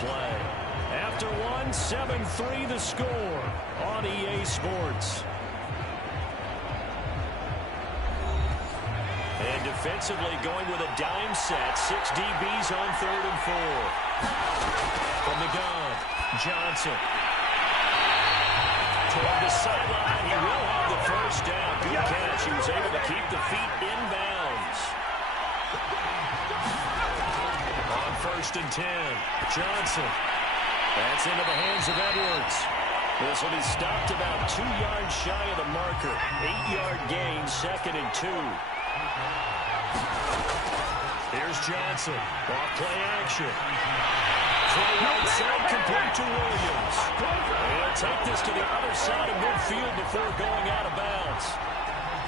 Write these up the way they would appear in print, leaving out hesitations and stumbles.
play. After one, 7-3 the score on EA Sports. And defensively going with a dime set. 6 DBs on 3rd and 4. From the gun, Johnson. Toward the sideline, he will have the first down. Good catch. He was able to keep the feet in bounds. On 1st and 10, Johnson. That's into the hands of Edwards. This will be stopped about 2 yards shy of the marker. 8-yard gain, 2nd and 2. Here's Johnson. Off play action. Throw right side, complete to Williams. He'll take this to the other side of midfield before going out of bounds.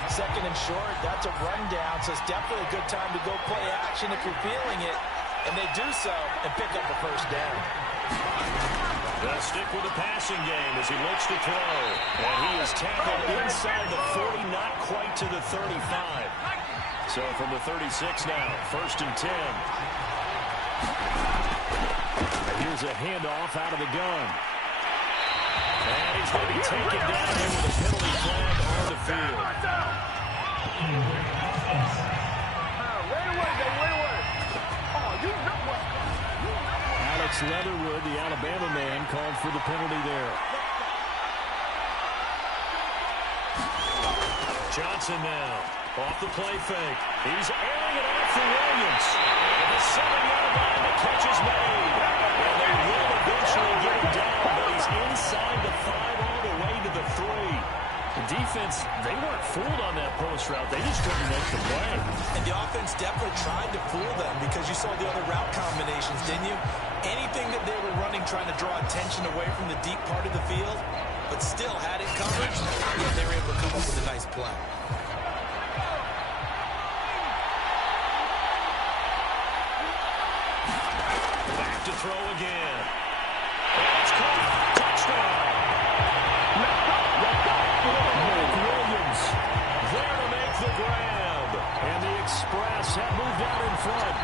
2nd and short, that's a rundown, so it's definitely a good time to go play action if you're feeling it. And they do so and pick up a first down. They'll stick with the passing game as he looks to throw. And he is tackled inside the 40, not quite to the 35. So from the 36 now, 1st and 10. And here's a handoff out of the gun. And he's going to be taken down here with a penalty flag on the field. Alex Leatherwood, the Alabama man, called for the penalty there. Johnson now, off the play fake. He's airing it off for Williams. And the 7-yard line, the catch is made. And they will eventually get him down, but he's inside the 5 all the way to the 3. The defense, they weren't fooled on that post route. They just couldn't make the play. And the offense definitely tried to fool them because you saw the other route combinations, didn't you? Anything that they were running trying to draw attention away from the deep part of the field, but still had it covered, yet they were able to come up with a nice play. Back to throw again. That's caught. Touchdown. Williams there to make the grab. And the Express have moved out in front.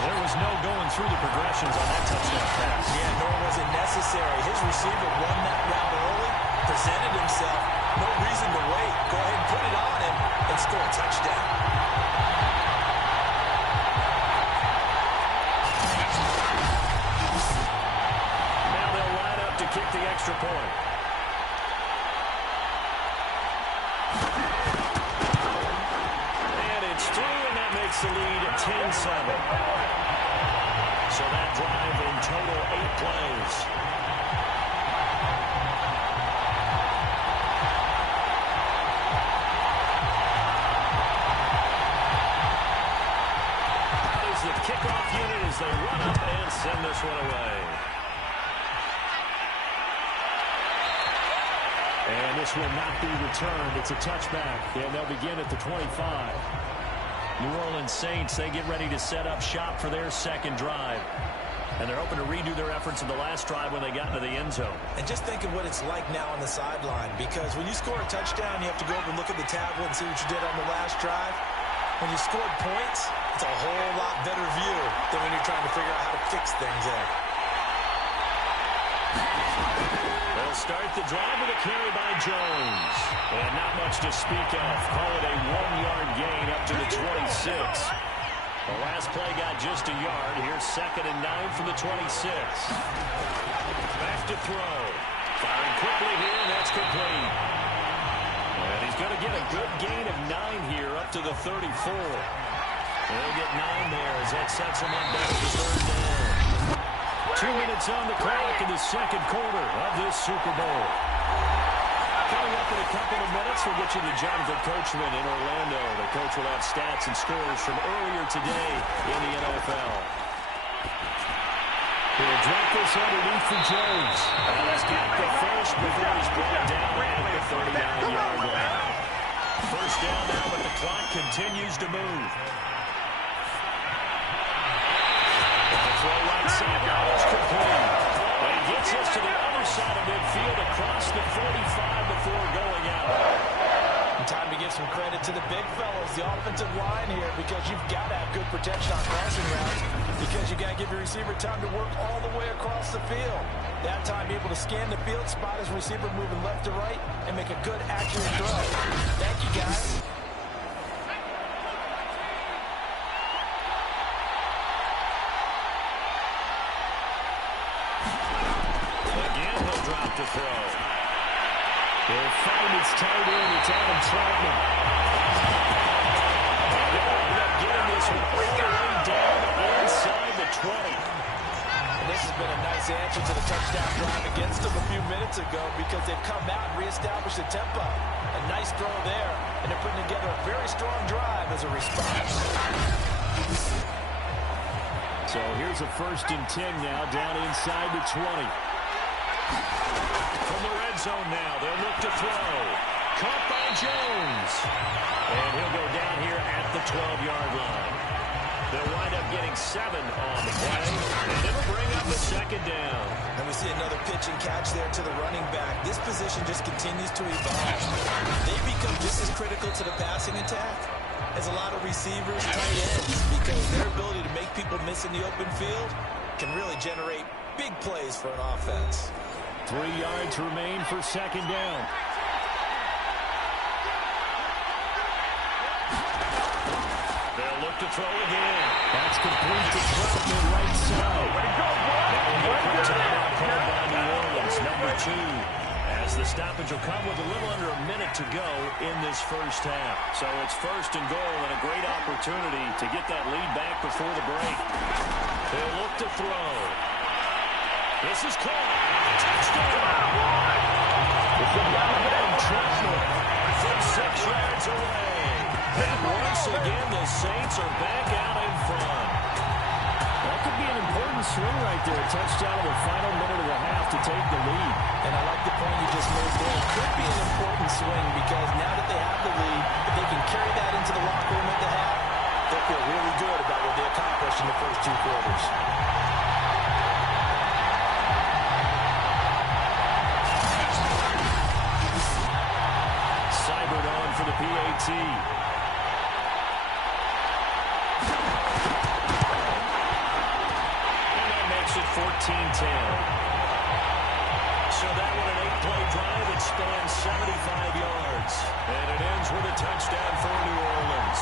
There was no going through the progressions on that touchdown pass. Yeah, nor was it necessary. His receiver won that route early, presented himself. No reason to wait. Go ahead and put it on him and score a touchdown. Now they'll line up to kick the extra point. And it's through, and that makes the lead at 10-7. So that drive in total 8 plays. That is the kickoff unit as they run up and send this one away. And this will not be returned. It's a touchback, and they'll begin at the 25. New Orleans Saints, they get ready to set up shop for their second drive. And they're hoping to redo their efforts in the last drive when they got into the end zone. And just think of what it's like now on the sideline, because when you score a touchdown, you have to go over and look at the tablet and see what you did on the last drive. When you scored points, it's a whole lot better view than when you're trying to figure out how to fix things there. They'll start the drive with a carry by Jones. And not much to speak of. Call it a 1-yard gain up to the 26. The last play got just a yard. Here's 2nd and 9 from the 26. Back to throw. Firing quickly here, and that's complete. And he's going to get a good gain of 9 here up to the 34. They'll get 9 there as that sets him up back to 3rd down. 2 minutes on the clock in the second quarter of this Super Bowl. Coming up in a couple of minutes, we'll get you to Jonathan Coachman in Orlando. The coach will have stats and scores from earlier today in the NFL. He'll drop this underneath for Jones. And he's got the first before he's brought down at the 39-yard line. First down now, but the clock continues to move. The throw right sideline is complete. And he gets us to the other side of midfield across the 45 before going out. And time to give some credit to the big fellas, the offensive line here, because you've got to have good protection on crossing routes because you got to give your receiver time to work all the way across the field. That time, able to scan the field, spot his receiver moving left to right, and make a good, accurate throw. Thank you, guys. Again, he'll drop to throw. They'll find it's tight end. It's Adam Troutman. And they'll end up getting this one all the way down inside the 20. And this has been a nice answer to the touchdown drive against them a few minutes ago because they've come out and reestablished the tempo. A nice throw there, and they're putting together a very strong drive as a response. So here's a 1st and 10 now, down inside the 20. From the red zone now, they'll look to throw. Caught by Jones. And he'll go down here at the 12-yard line. They'll wind up getting 7 on the play, and it'll bring up a 2nd down. And we see another pitch and catch there to the running back. This position just continues to evolve. They become just as critical to the passing attack as a lot of receivers, tight ends, because their ability to make people miss in the open field can really generate big plays for an offense. 3 yards remain for 2nd down. They'll look to throw again. That's complete to Troutman, right side. Timeout called by New Orleans, number 2. As the stoppage will come with a little under a minute to go in this first half. So it's 1st and goal and a great opportunity to get that lead back before the break. They'll look to throw. This is caught. Touchdown. Adam Troutman from 6 yards away. And once again, the Saints are back out in front. That could be an important swing right there. A touchdown in the final minute of the half to take the lead. And I like the point you just made there. It could be an important swing because now that they have the lead, if they can carry that into the locker room at the half, they'll feel really good about what they accomplished in the first 2 quarters. Seibert on for the PAT. And that makes it 14-10. So that one an 8-play drive. It spans 75 yards. And it ends with a touchdown for New Orleans.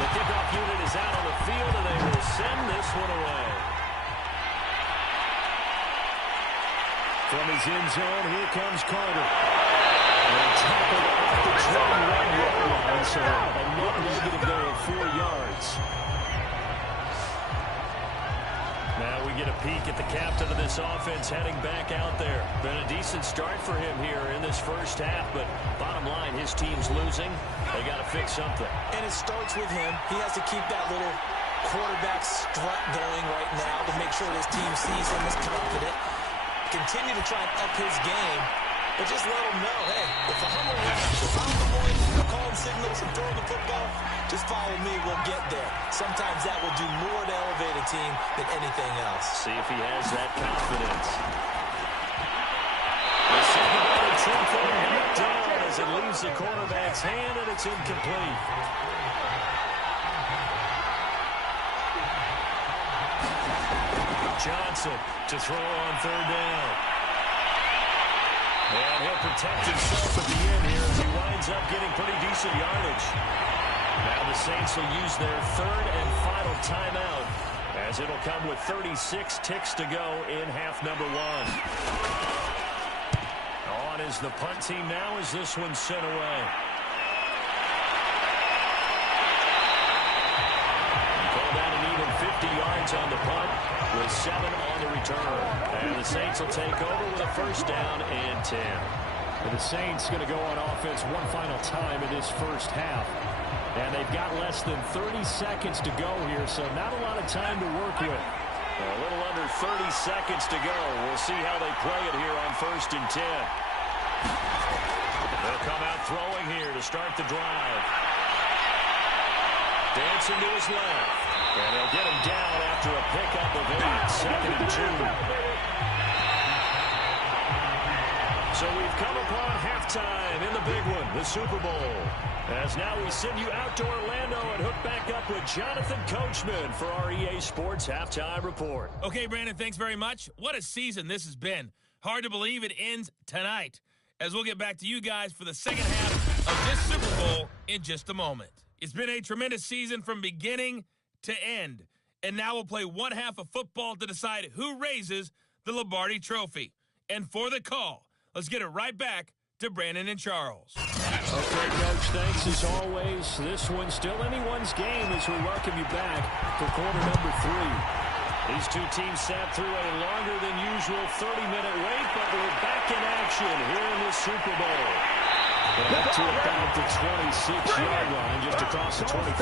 The kickoff unit is out on the field, and they will send this one away. From his end zone, here comes Carter. And tackled off the 21-yard line, so a net negative there of 4 yards. Now we get a peek at the captain of this offense heading back out there. Been a decent start for him here in this first half, but bottom line, his team's losing. They got to fix something. And it starts with him. He has to keep that little quarterback strut going right now to make sure his team sees him as confident. Continue to try and up his game, but just let him know, hey, if I'm around, if I'm the one calling signals and throwing the football, just follow me, we'll get there. Sometimes that will do more to elevate a team than anything else. See if he has that confidence. The second attempt for him down as it leaves the cornerback's hand, and it's incomplete. Johnson to throw on 3rd down. And he'll protect himself at the end here as he winds up getting pretty decent yardage. Now the Saints will use their 3rd and final timeout as it'll come with 36 ticks to go in half number 1. On is the punt team now as this one's sent away. Call that an even 50 yards on the punt with 7 on the return. And the Saints will take over with a 1st down and 10. And the Saints going to go on offense one final time in this first half. And they've got less than 30 seconds to go here, so not a lot of time to work with. A little under 30 seconds to go. We'll see how they play it here on 1st and 10. They'll come out throwing here to start the drive. Dancing to his left. And they'll get him down after a pickup of 8, 2nd and 2. So we've come upon halftime the Super Bowl. As now we send you out to Orlando and hook back up with Jonathan Coachman for our EA Sports Halftime Report. Okay, Brandon, thanks very much. What a season this has been. Hard to believe it ends tonight, as we'll get back to you guys for the second half of this Super Bowl in just a moment. It's been a tremendous season from beginning to end, and now we'll play one half of football to decide who raises the Lombardi Trophy. And for the call, let's get it right back to Brandon and Charles. Okay, Coach, thanks as always. This one's still anyone's game as we welcome you back for quarter number 3. These two teams sat through a longer than usual 30-minute wait, but we're back in action here in the Super Bowl. And up to about the 26-yard line, just across the 25.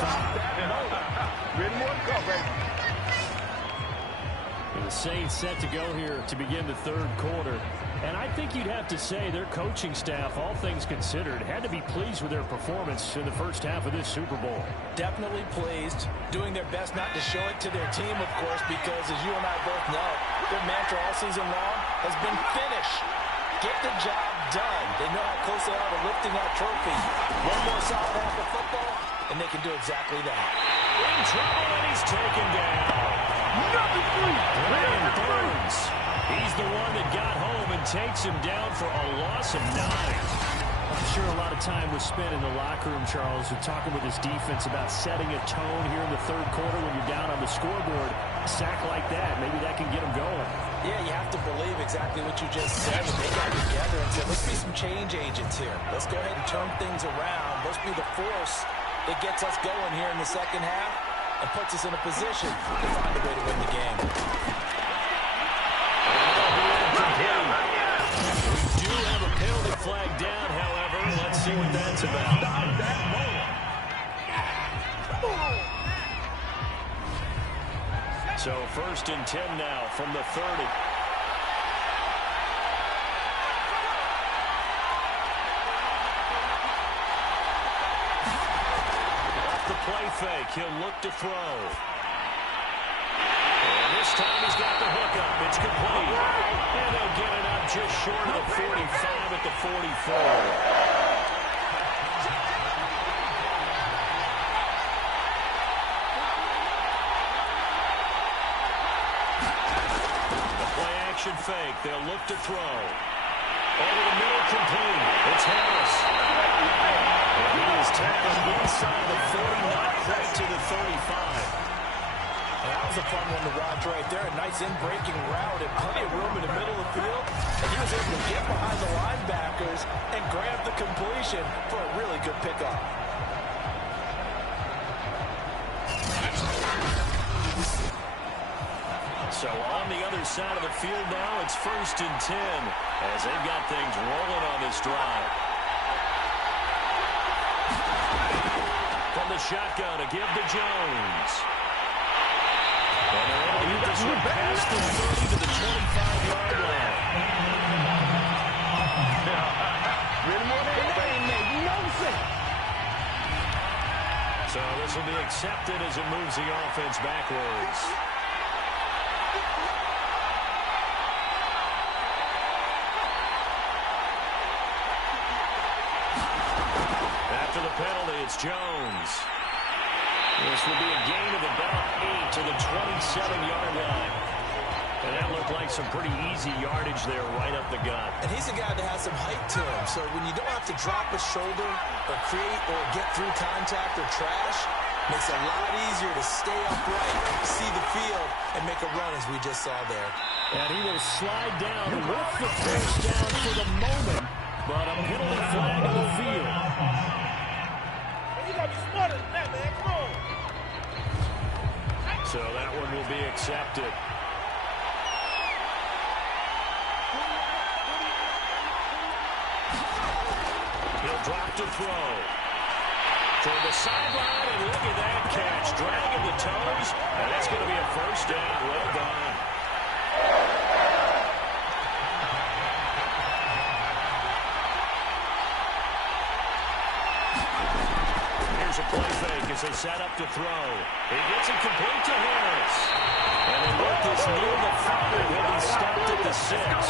And the Saints set to go here to begin the third quarter. And I think you'd have to say their coaching staff, all things considered, had to be pleased with their performance in the first half of this Super Bowl. Definitely pleased, doing their best not to show it to their team, of course, because as you and I both know, their mantra all season long has been finish. Get the job done. They know how close they are to lifting that trophy. One more solid half of football, and they can do exactly that. In trouble, and he's taken down. Number 3, Brian Burns. He's the one that got home and takes him down for a loss of 9. I'm sure a lot of time was spent in the locker room, Charles, talking with his defense about setting a tone here in the third quarter when you're down on the scoreboard. A sack like that, maybe that can get him going. Yeah, you have to believe exactly what you just said. And they got together and said, let's be some change agents here. Let's go ahead and turn things around. Let's be the force that gets us going here in the second half and puts us in a position to find a way to win the game. We do have a penalty flag down, however. Let's see what that's about. So 1st and 10 now from the 30. Off the play fake, he'll look to throw. And this time he's got the hook up. It's complete. And they'll get it up just short of the 45 at the 44. Fake. They'll look to throw. Over the middle, complete. It's Harris. And he is tackled inside the 40, not quite to the 35. That was a fun one to watch right there. A nice in-breaking route and plenty of room in the middle of the field. And he was able to get behind the linebackers and grab the completion for a really good pickup. So on the other side of the field now, it's 1st and 10 as they've got things rolling on this drive. From the shotgun to give to Jones. And they're able to get this one past the 30 to the 25-yard line. So this will be accepted as it moves the offense backwards. After the penalty, it's Jones. This will be a gain of about 8 to the 27-yard line. And that looked like some pretty easy yardage there right up the gut. And he's a guy that has some height to him. So when you don't have to drop a shoulder or create or get through contact or trash, makes it a lot easier to stay upright, see the field, and make a run as we just saw there. And he will slide down with the first down for the moment, but a penalty flag on the field. You got to be smarter than that, man. Come on. So that one will be accepted. He'll drop to throw. Toward the sideline, and look at that catch. Dragging the toes, and that's going to be a first down. Well done. Here's a play fake as they set up to throw. He gets it complete to Harris. And they work this near the 5. He'll be stopped at the 6. I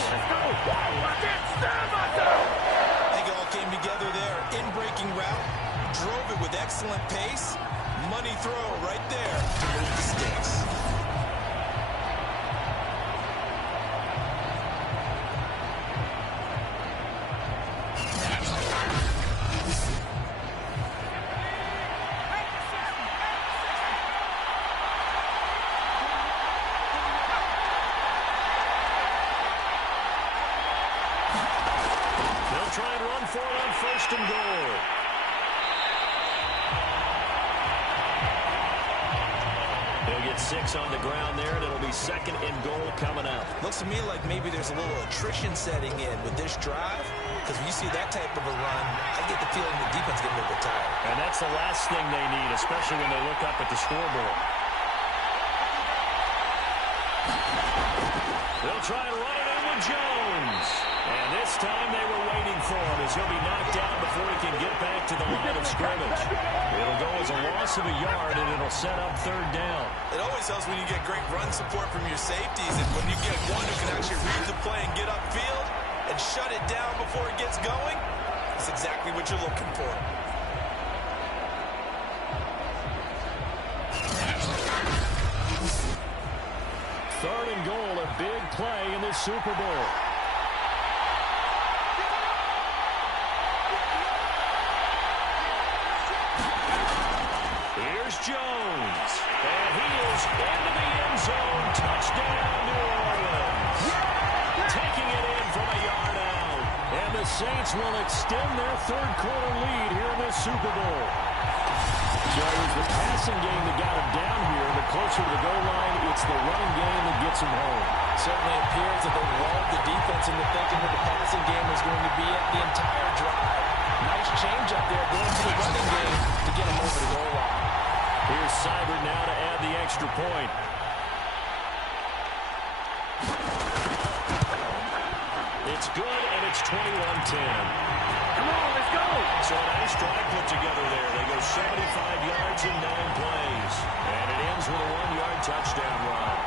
think it all came together there. In break drove it with excellent pace. Money throw right there to move the sticks. They'll try and run for it on 1st and goal. He'll get 6 on the ground there, and it'll be 2nd and goal coming up. Looks to me like maybe there's a little attrition setting in with this drive, because when you see that type of a run, I get the feeling the defense is getting a little bit tired. And that's the last thing they need, especially when they look up at the scoreboard. They'll try and run it in with Jones. And this time they were waiting for him as he'll be knocked down before he can get back to the line of scrimmage. It'll go as a loss of a yard, and it'll set up 3rd down. It always helps when you get great run support from your safeties, and when you get one who can actually read the play and get upfield and shut it down before it gets going, that's exactly what you're looking for. Third and goal, a big play in this Super Bowl. Here's Jones. And he is into the end zone. Touchdown, New Orleans. Taking it in from a yard out. And the Saints will extend their 3rd quarter lead here in this Super Bowl. So it was the passing game that got him down here, but closer to the goal line, it's the running game that gets him home. Certainly appears that they lulled the defense into thinking that the passing game was going to be it the entire drive. Nice change up there going to the running game to get him over the goal line. Here's Seibert now to add the extra point. It's good, and it's 21-10. Come on, let's go. So a nice drive put together there. They go 75 yards in 9 plays. And it ends with a 1-yard touchdown run.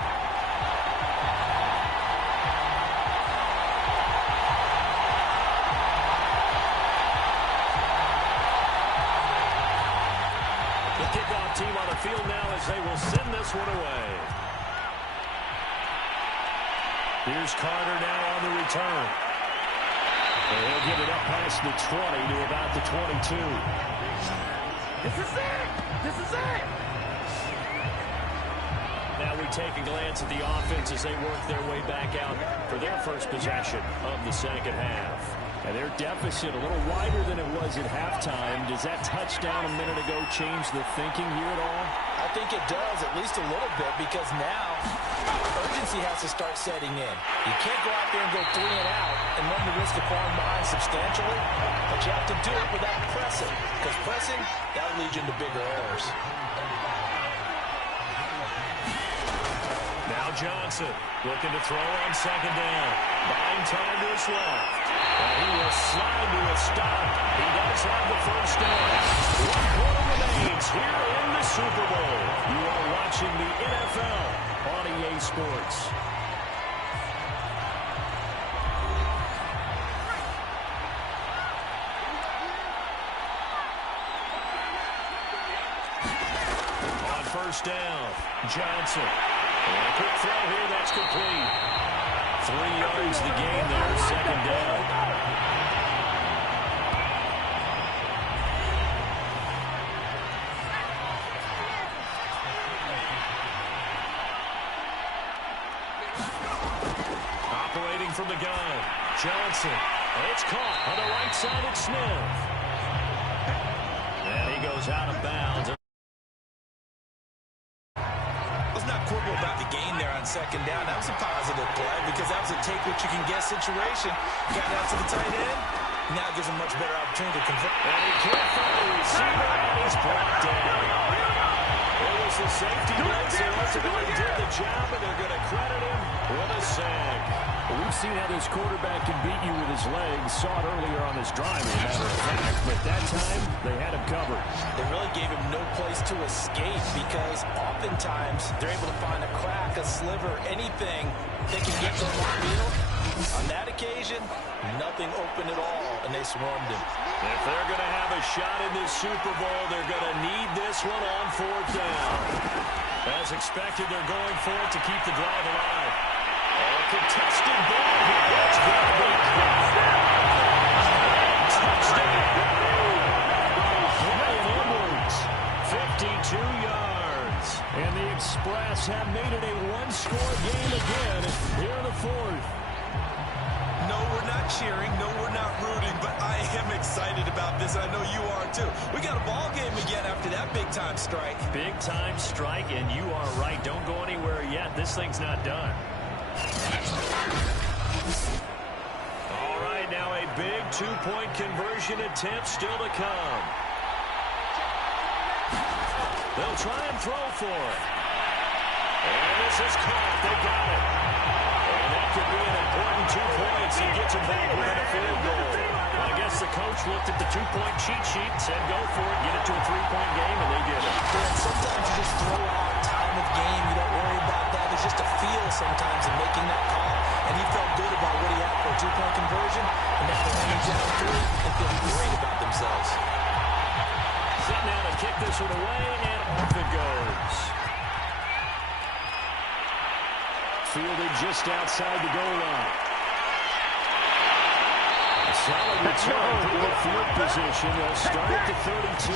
The kickoff team on the field now as they will send this one away. Here's Carter now on the return. And he'll get it up past the 20 to about the 22. This is it. This is it. Now we take a glance at the offense as they work their way back out for their first possession of the 2nd half. And their deficit a little wider than it was at halftime. Does that touchdown a minute ago change the thinking here at all? I think it does, at least a little bit, because now urgency has to start setting in. You can't go out there and go 3 and out and run the risk of falling behind substantially, but you have to do it without pressing, because pressing, that'll lead you into bigger errors. Now Johnson looking to throw on 2nd down. Buying time to his left. And he will slide to a stop. He does have the 1st down. 1 quarter remains here in the Super Bowl. You are watching the NFL on EA Sports. On 1st down, Johnson. And a quick throw here, that's complete. 3 yards the gain there, 2nd down. Operating from the gun, Johnson. And it's caught on the right side of Smith. And he goes out of bounds. Quibble about the gain there on 2nd down. That was a positive play because that was a take-what-you-can-get situation. Got out to the tight end. Now it gives him much better opportunity to convert. And he can't find the receiver, and he's brought down. It was the safety blitz who ultimately did the job, and they're going to credit him with a sack. We've seen how this quarterback can beat you with his legs. Saw it earlier on this drive, as a matter of fact. But that time, they had him covered. They really gave him no place to escape because oftentimes they're able to find a crack, a sliver, anything they can get to him on the field. On that occasion, nothing open at all, and they swarmed him. If they're going to have a shot in this Super Bowl, they're going to need this one on 4th down. As expected, they're going for it to keep the drive alive. Contested ball here. It's touchdown. Ryan Edwards, 52 yards. And the Express have made it a one-score game again here in the 4th. No, we're not cheering. No, we're not rooting, but I am excited about this. I know you are, too. We got a ball game again after that big-time strike. Big-time strike, and you are right. Don't go anywhere yet. This thing's not done. All right, now a big two-point conversion attempt still to come. They'll try and throw for it. And this is caught. They got it. And that could be an important 2 points. He gets it back within a field goal. I guess the coach looked at the two-point cheat sheet and said, go for it, get it to a three-point game, and they did it. Sometimes you just throw out time of game. You don't worry about that. There's just a feel sometimes in making that call. And he felt good about what he had for a two-point conversion. And now they're only down 3 and feeling great about themselves. Set now to kick this one away, and off it goes. Fielded just outside the goal line. A solid return to the field position. They'll start at the 32.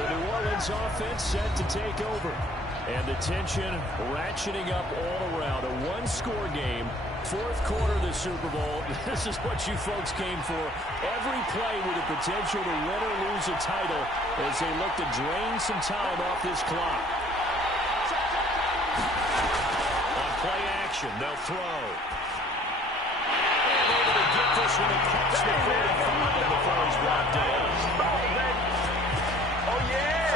The New Orleans offense set to take over. And the tension ratcheting up all around. A one-score game. 4th quarter of the Super Bowl. This is what you folks came for. Every play with the potential to win or lose a title as they look to drain some time off this clock. On play action, they'll throw. And able to get this one across the 45 before he's brought down. Oh, yeah!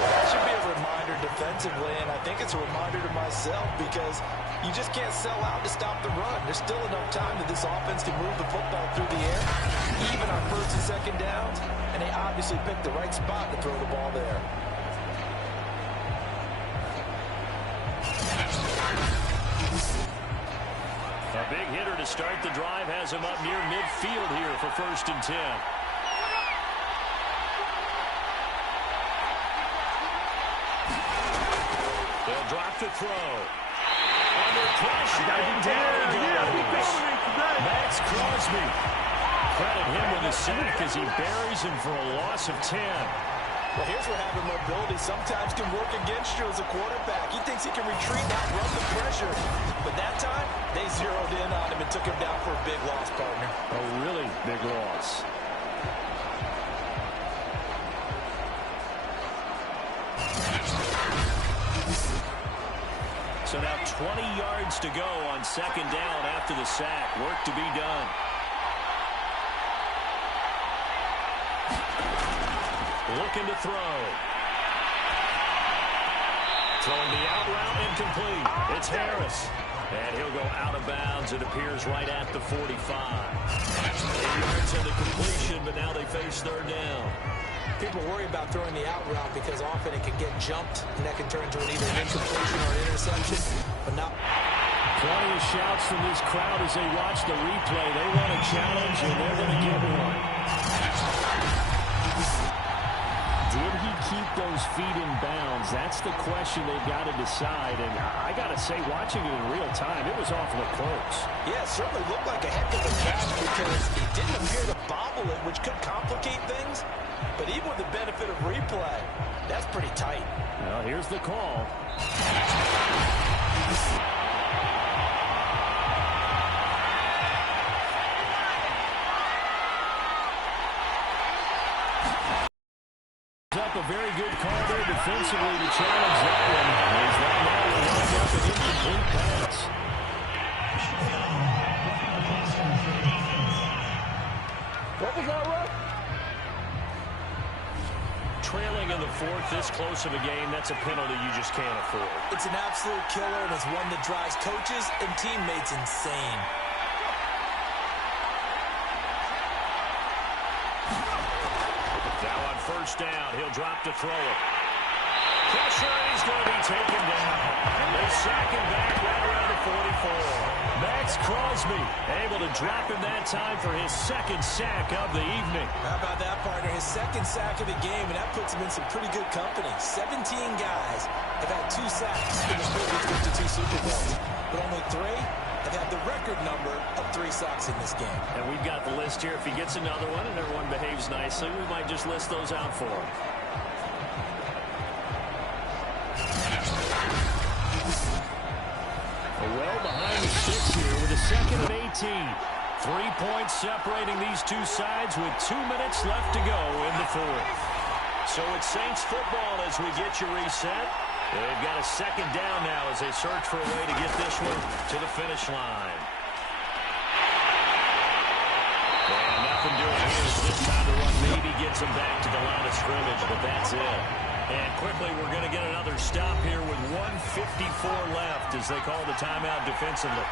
That should be a reminder defensively, and I think it's a reminder to myself because you just can't sell out to stop the run. There's still enough time that this offense can move the football through the air, even on 1st and 2nd downs, and they obviously picked the right spot to throw the ball there. A big hitter to start the drive has him up near midfield here for 1st and 10. They'll drop the throw. Under pressure. Down he goes. Max Crosby. Credit him with a sack as he buries him for a loss of 10. Well, here's where having mobility sometimes can work against you as a quarterback. He thinks he can retreat and outrun the pressure. But that time, they zeroed in on him and took him down for a big loss, partner. A really big loss. So now 20 yards to go on 2nd down after the sack. Work to be done. Looking to throw. Throwing the out route incomplete. It's Harris. And he'll go out of bounds. It appears right at the 45. 8 yards in the completion, but now they face 3rd down. People worry about throwing the out route because often it can get jumped, and that can turn into either an incompletion or an interception, but not. Plenty of shouts from this crowd as they watch the replay. They want a challenge, and they're going to give one. Did he keep those feet in bounds? That's the question they've got to decide. And I got to say, watching it in real time, it was awfully close. Yeah, it certainly looked like a heck of a catch because he didn't appear to bobble it, which could complicate things. But even with the benefit of replay, that's pretty tight. Well, here's the call. Up a very good call there defensively to challenge that one. As that now will wind up an incomplete pass. What was that, Russ? Trailing in the 4th, this close of a game, that's a penalty you just can't afford. It's an absolute killer, and it's one that drives coaches and teammates insane. Now on 1st down, he'll drop to throw it. Pressure, and he's going to be taken down. They sack him back right around the 44. Max Crosby able to drop him that time for his second sack of the evening. How about that, partner? His second sack of the game, and that puts him in some pretty good company. 17 guys have had 2 sacks in his previous 52 Super Bowls, but only 3 have had the record number of 3 sacks in this game. And we've got the list here. If he gets another one and everyone behaves nicely, we might just list those out for him. Well behind the 6 here with a second and 18. 3 points separating these two sides with 2 minutes left to go in the 4th. So it's Saints football as we get you reset. They've got a second down now as they search for a way to get this one to the finish line. And nothing doing here. This time the run maybe gets them back to the line of scrimmage, but that's it. And quickly, we're going to get another stop here with 1:54 left as they call the timeout defensively.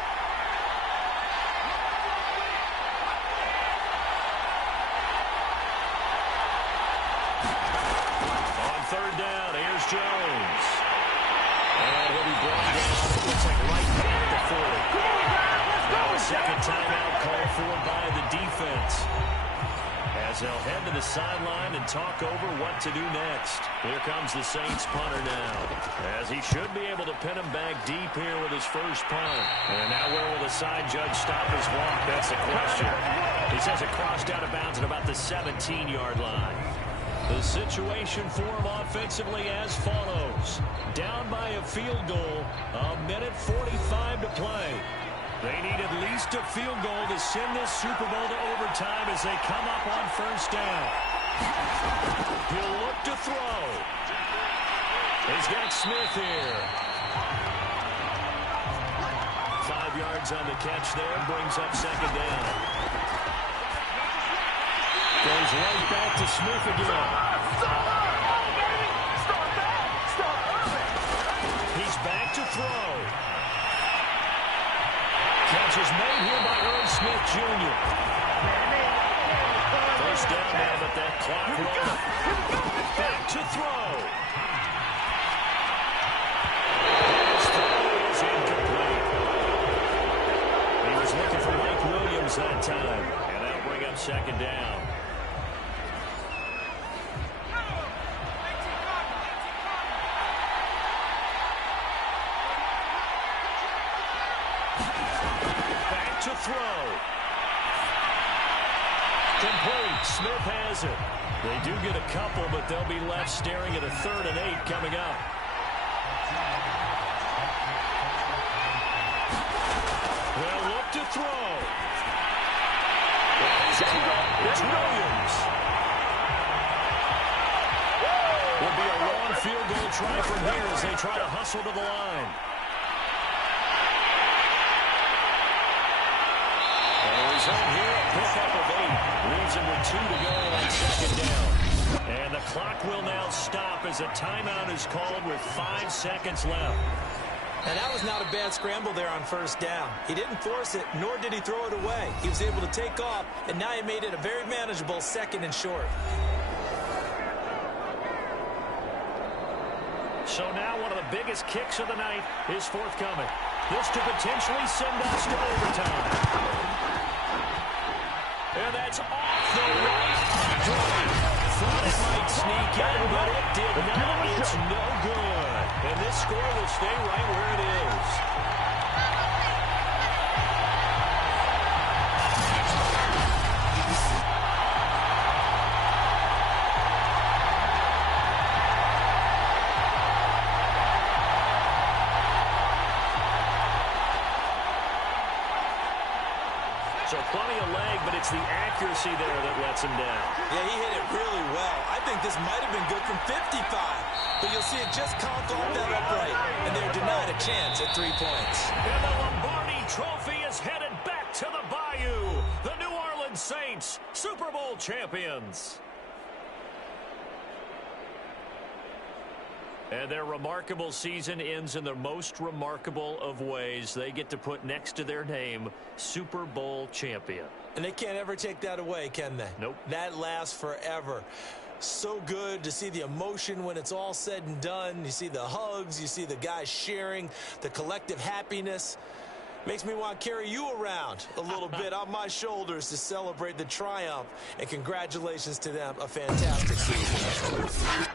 On 3rd down, here's Jones. And he'll be brought down. It looks like right back to 40. Now a second timeout called for by the defense, as they'll head to the sideline and talk over what to do next. Here comes the Saints punter now, as he should be able to pin him back deep here with his first punt. And now where will the side judge stop his walk? That's the question. He says it crossed out of bounds at about the 17-yard line. The situation for him offensively as follows. Down by a field goal, 1:45 to play. They need at least a field goal to send this Super Bowl to overtime as they come up on 1st down. He'll look to throw. He's got Smith here. 5 yards on the catch there, brings up 2nd down. Goes right back to Smith again. He's back to throw. Catch is made here by Irv Smith, Jr. 1st down now, but that clock rolling. Back to throw. His throw is incomplete. He was looking for Mike Williams that time, and that'll bring up 2nd down. To throw. Complete. Smith has it. They do get a couple, but they'll be left staring at a 3rd and 8 coming up. They'll look to throw. It's Williams. Will be a long field goal try from here as they try to hustle to the line. Here, a pickup of 8. Leaves him with 2 to go on 2nd down. And the clock will now stop as a timeout is called with 5 seconds left. And that was not a bad scramble there on 1st down. He didn't force it, nor did he throw it away. He was able to take off, and now he made it a very manageable 2nd and short. So now one of the biggest kicks of the night is forthcoming. This to potentially send us to overtime. And that's off the right. Thought it might sneak in, but it did not. It's no good. And this score will stay right where it is. So plenty of leg, but it's the accuracy there that lets him down. Yeah, he hit it really well. I think this might have been good from 55. But you'll see it just conk off that upright. And they're denied a chance at 3 points. And the Lombardi Trophy is headed back to the Bayou. The New Orleans Saints, Super Bowl champions. And their remarkable season ends in the most remarkable of ways. They get to put next to their name, Super Bowl champion. And they can't ever take that away, can they? Nope. That lasts forever. So good to see the emotion when it's all said and done. You see the hugs, you see the guys sharing, the collective happiness. Makes me want to carry you around a little bit on my shoulders to celebrate the triumph. And congratulations to them. A fantastic season.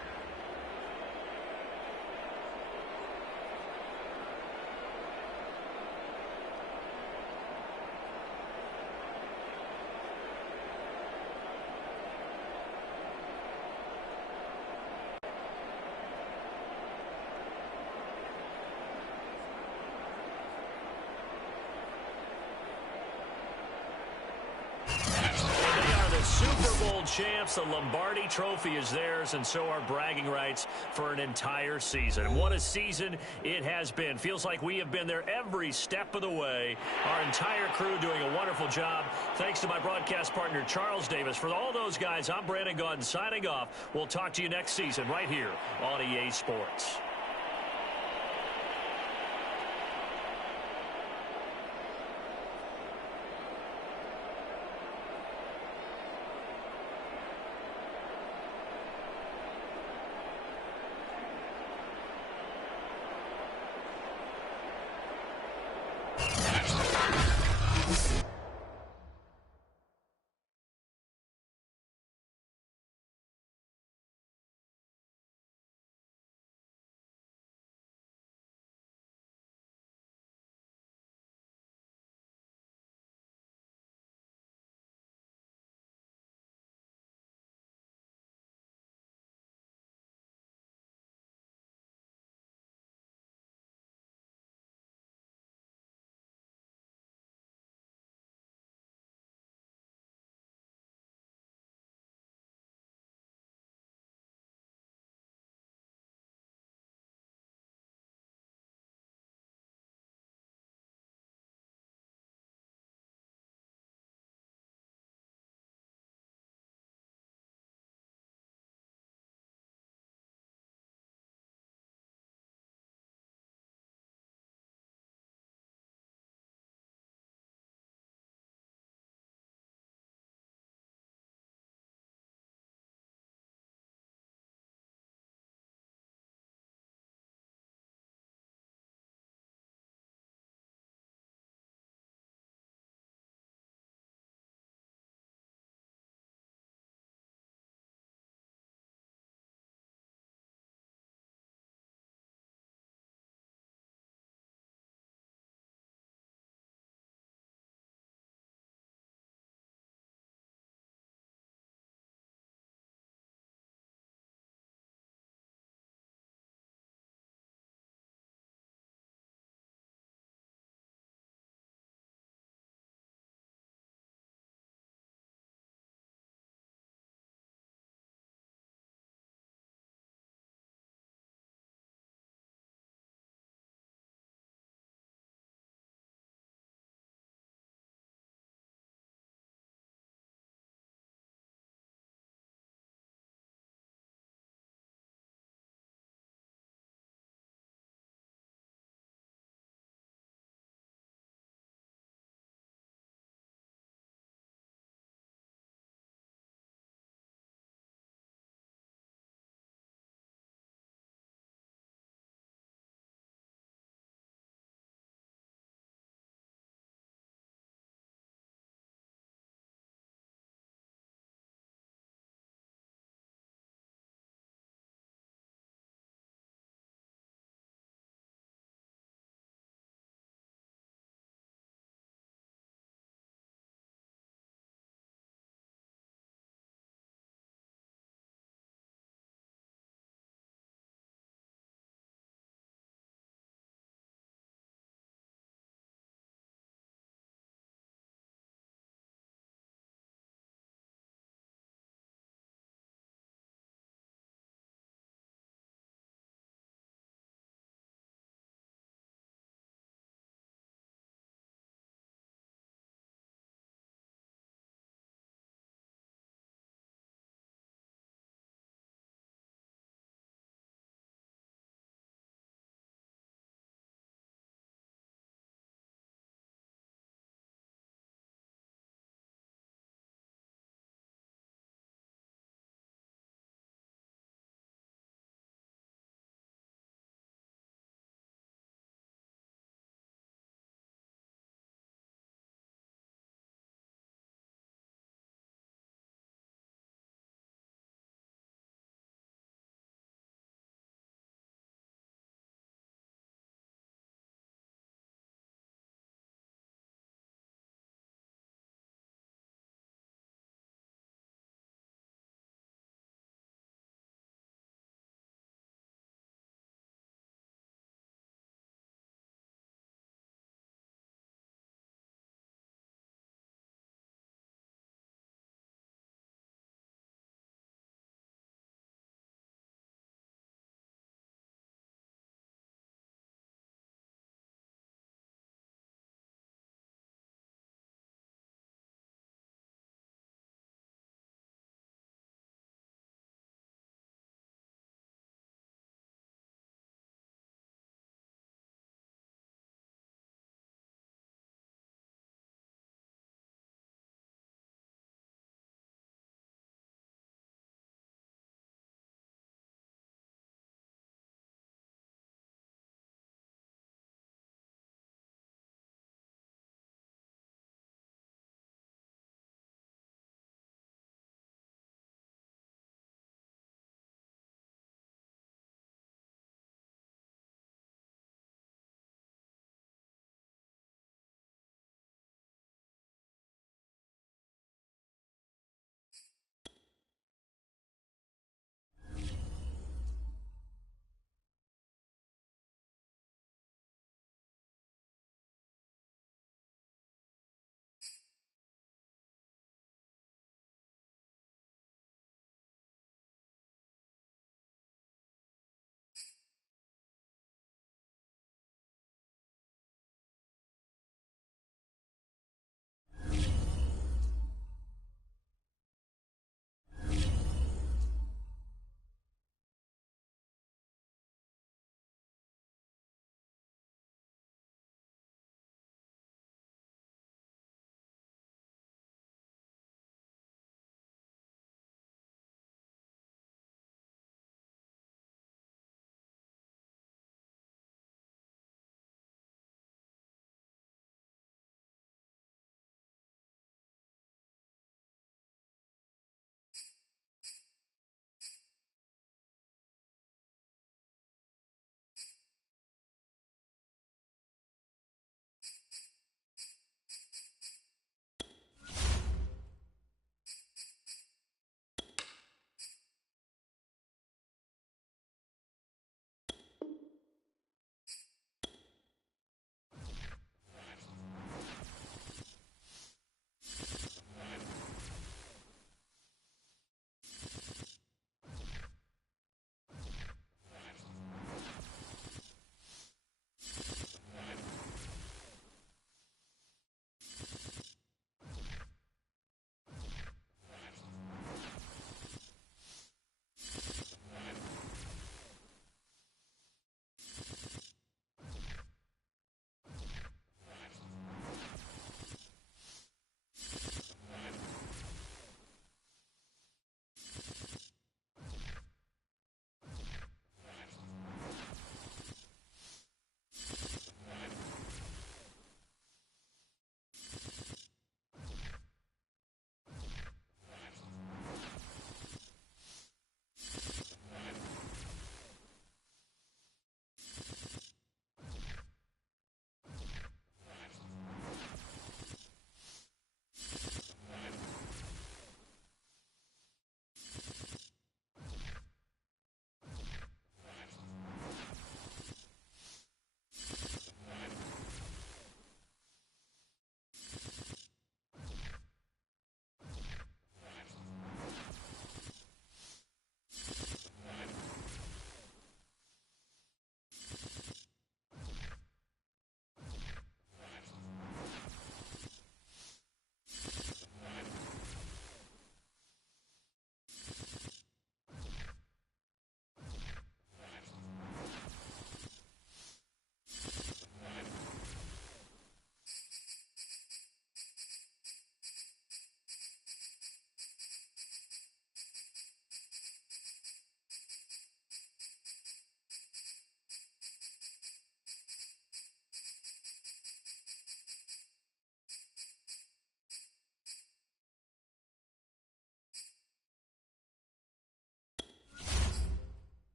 Super Bowl champs. The Lombardi Trophy is theirs, and so are bragging rights for an entire season. What a season it has been. Feels like we have been there every step of the way. Our entire crew doing a wonderful job. Thanks to my broadcast partner, Charles Davis. For all those guys, I'm Brandon Gaudin signing off. We'll talk to you next season right here on EA Sports.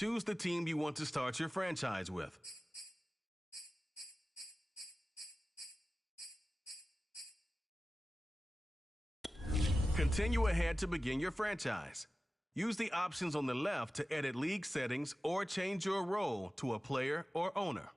choose the team you want to start your franchise with. Continue ahead to begin your franchise. Use the options on the left to edit league settings or change your role to a player or owner.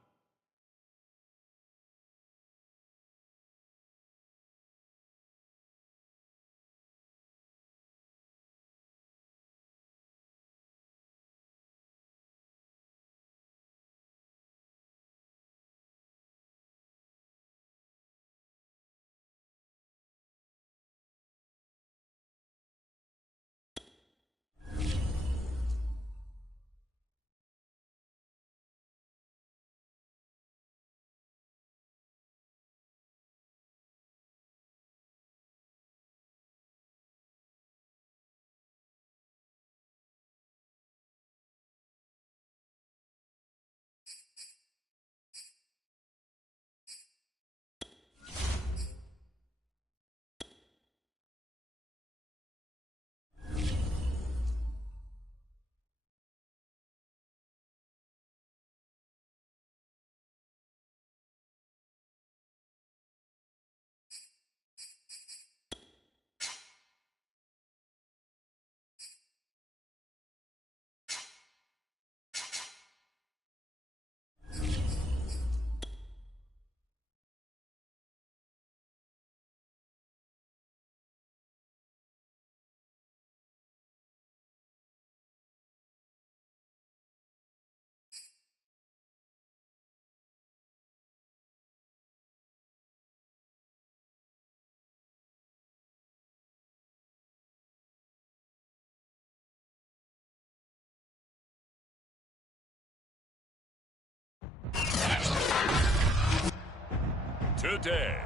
Today,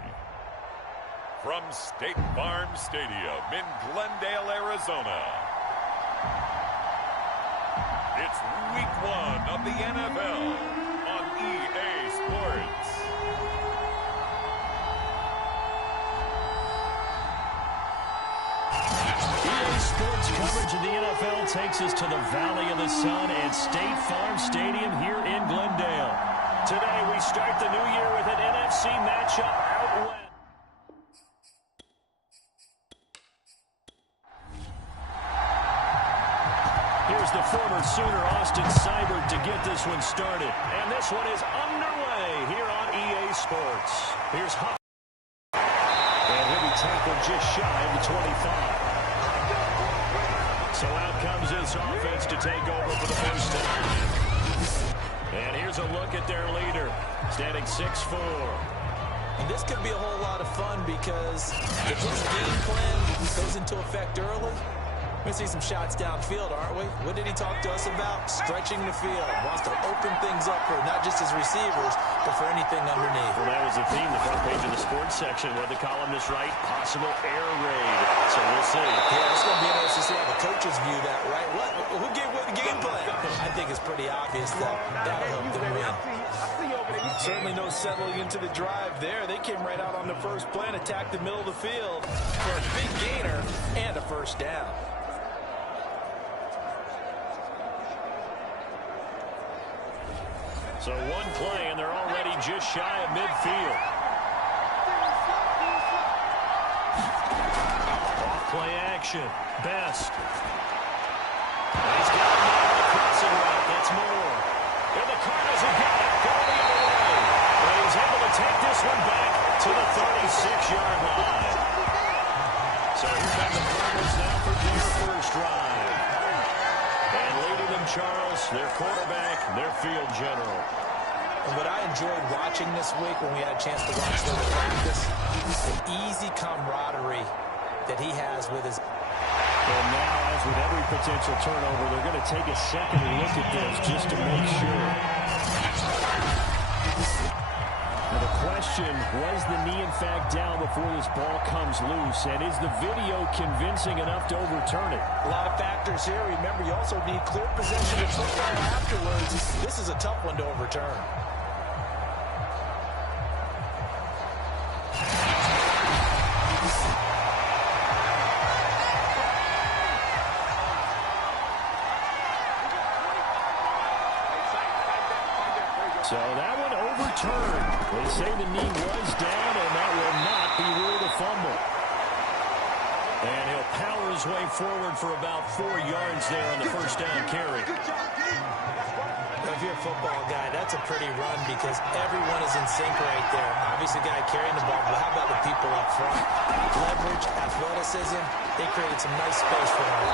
from State Farm Stadium in Glendale, Arizona, it's Week 1 of the NFL on EA Sports. EA Sports coverage of the NFL takes us to the Valley of the Sun at State Farm Stadium here in Glendale. Today we start the new year with an NFC matchup out west. Here's the former Sooner Austin Seibert to get this one started. And this one is underway here on EA Sports. Here's Huff. And he'll be tackled just shy of the 25. So out comes this offense to take over for the first time. And here's a look at their leader, standing 6'4". And this could be a whole lot of fun because if his game plan goes into effect early, we're going to see some shots downfield, aren't we? What did he talk to us about? Stretching the field. Wants to open things up for not just his receivers, but for anything underneath. Well, that was the theme, the front page of the sports section, where the columnists write possible air raid. So we'll see. Yeah, it's going to be interesting to see how the coaches view that, right? Who gave what the game plan? I think it's pretty obvious that that'll help them win. Certainly no settling into the drive there. They came right out on the first play and attacked the middle of the field for a big gainer and a first down. So one play, and they're already just shy of midfield. Off-play action. Best. He's got him on the crossing route. That's more. And the Cardinals have got it. Going the other way. But he's able to take this one back to the 36-yard line. So here come the Cardinals now for their first drive. And leading them, Charles, their quarterback, their field general. And what I enjoyed watching this week when we had a chance to watch them practice, the easy camaraderie that he has with his... And now, as with every potential turnover, they're going to take a second look at this just to make sure. Now the question, was the knee in fact down before this ball comes loose? And is the video convincing enough to overturn it? A lot of factors here. Remember, you also need clear possession of football afterwards. This is a tough one to overturn. So that one overturned. They say the knee was down, and that will not be ruled a fumble. And he'll power his way forward for about 4 yards there on the first down carry. If you're a football guy, that's a pretty run because everyone is in sync right there. Obviously, the guy carrying the ball, but how about the people up front? Leverage, athleticism, they created some nice space for him.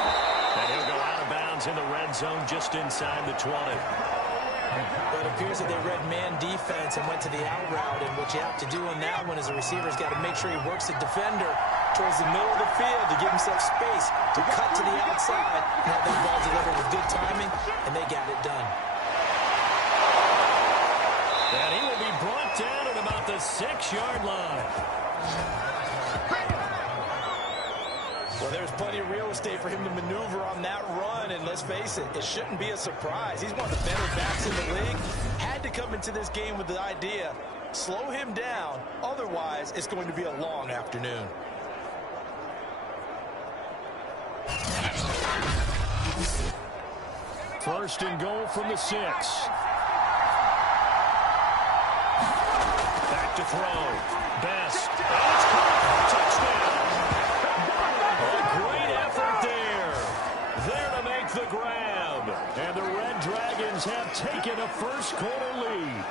And he'll go out of bounds in the red zone just inside the 20. But it appears that they read man defense and went to the out route, and what you have to do on that one is the receiver's got to make sure he works the defender towards the middle of the field to give himself space to cut to the outside and have that ball delivered with good timing, and they got it done. And he will be brought down at about the 6-yard line. Well, there's plenty of real estate for him to maneuver on that run, and let's face it, it shouldn't be a surprise. He's one of the better backs in the league. Had to come into this game with the idea, slow him down, otherwise it's going to be a long afternoon. First and goal from the 6. Back to throw. Best. Oh, it's caught. Touchdown. A great effort there. There to make the grab. And the Red Dragons have taken a first quarter lead.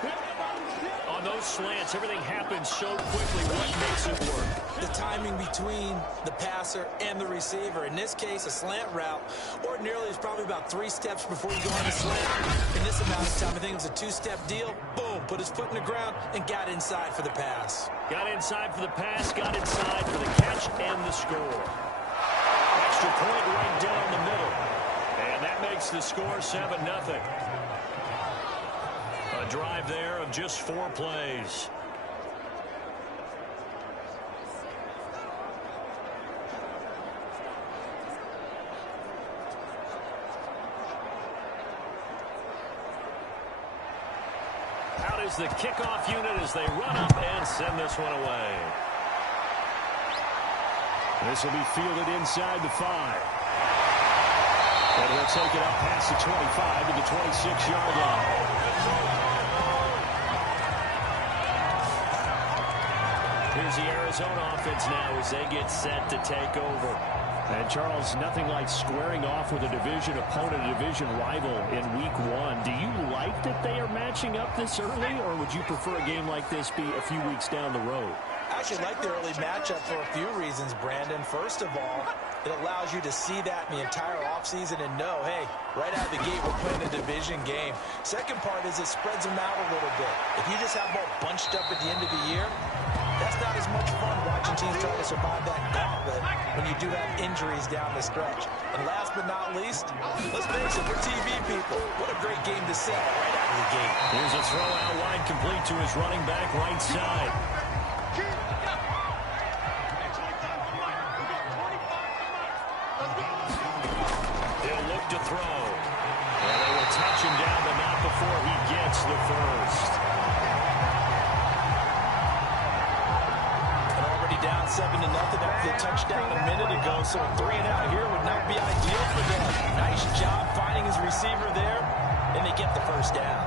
On those slants, everything happens so quickly. What makes it work? The timing between the passer and the receiver. In this case, a slant route ordinarily is probably about 3 steps before you go on the slant. In this amount of time, I think it was a 2-step deal. Boom, put his foot in the ground and got inside for the pass. Got inside for the pass, got inside for the catch and the score. Extra point right down the middle. And that makes the score 7-0. A drive there of just 4 plays. Out is the kickoff unit as they run up and send this one away. This will be fielded inside the 5. And we'll take it up past the 25 to the 26-yard line. Here's the Arizona offense now as they get set to take over. And Charles, nothing like squaring off with a division opponent, a division rival in week 1. Do you like that they are matching up this early, or would you prefer a game like this be a few weeks down the road? I actually like the early matchup for a few reasons, Brandon. First of all, it allows you to see that in the entire offseason and know, hey, right out of the gate, we're playing a division game. Second part is it spreads them out a little bit. If you just have them all bunched up at the end of the year, that's not as much fun watching teams try to survive that gauntlet when you do have injuries down the stretch. And last but not least, let's face it, we're TV people. What a great game to sell right out of the gate. Here's a throw out wide complete to his running back right side. He'll look to throw. And they will touch him down, but not before he gets the first. Down 7-0 after the touchdown a minute ago, so a 3 and out here would not be ideal for them. Nice job finding his receiver there, and they get the first down.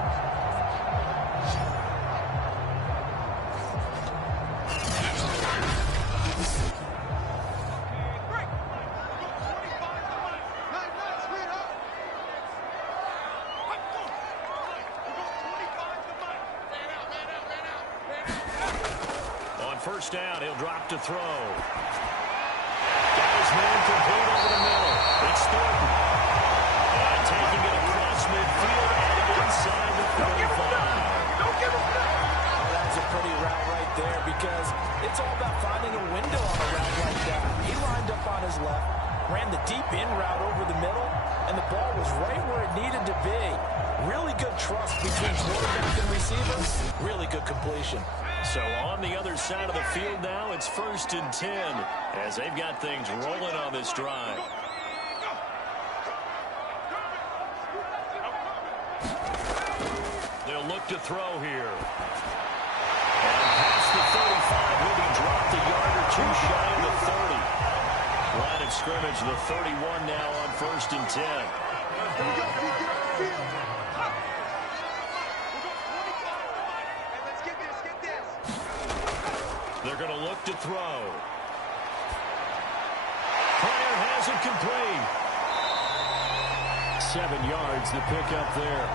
First down, he'll drop to throw. Got his man complete over the middle. It's Thornton. And taking it across midfield and inside the 35. Don't give him that. Oh, that was a pretty route right there because it's all about finding a window on a route like that. He lined up on his left, ran the deep in route over the middle, and the ball was right where it needed to be. Really good trust between quarterback and receiver. Really good completion. So on the other side of the field now, it's 1st and 10 as they've got things rolling on this drive. They'll look to throw here. And past the 35, will be dropped a yard or 2 shy of the 30. Line of scrimmage, the 31 now on 1st and 10. They're going to look to throw. Player has it complete. 7 yards, the pickup there.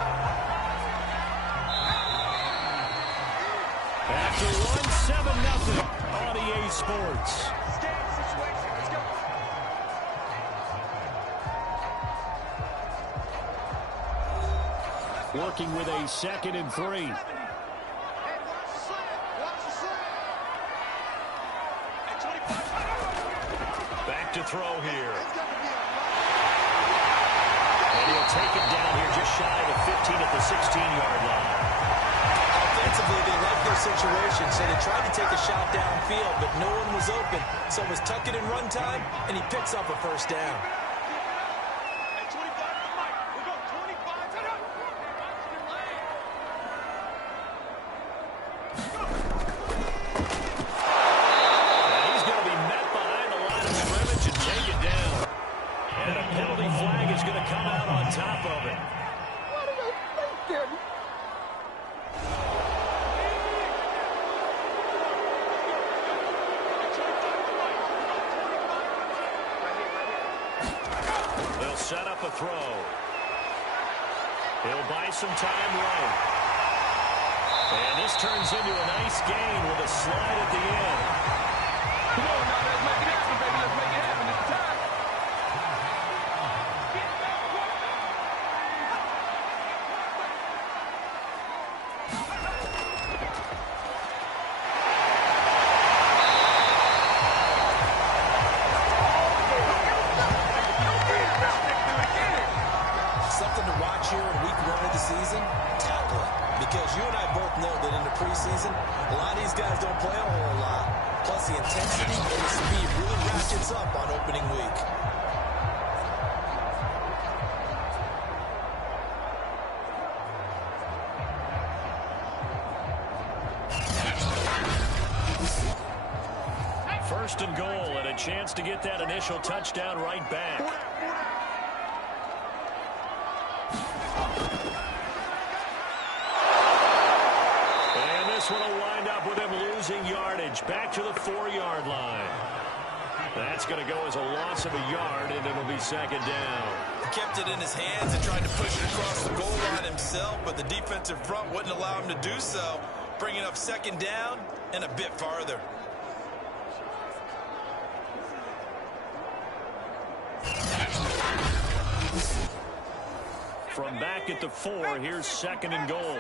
After one, 7-0 on EA Sports. Working with a 2nd and 3. Back to throw here. And he'll take it down here just shy of the 15 at the 16-yard line. Offensively, they like their situation, so they tried to take a shot downfield, but no one was open. So it was tuck it in run time, and he picks up a first down. Set up a throw. He'll buy some time right. And this turns into a nice gain with a slide at the end. Come on now, let's make it happen, baby. Let's make it happen. It's time. Something to watch here in week 1 of the season, tackling. Because you and I both know that in the preseason, a lot of these guys don't play a whole lot. Plus the intensity and the speed really ratchets up on opening week. First and goal, and a chance to get that initial touchdown right back. This one will wind up with him losing yardage back to the 4-yard line. That's going to go as a loss of a yard, and it'll be 2nd down. He kept it in his hands and tried to push it across the goal line himself, but the defensive front wouldn't allow him to do so, bringing up 2nd down and a bit farther. From back at the 4, here's 2nd and goal.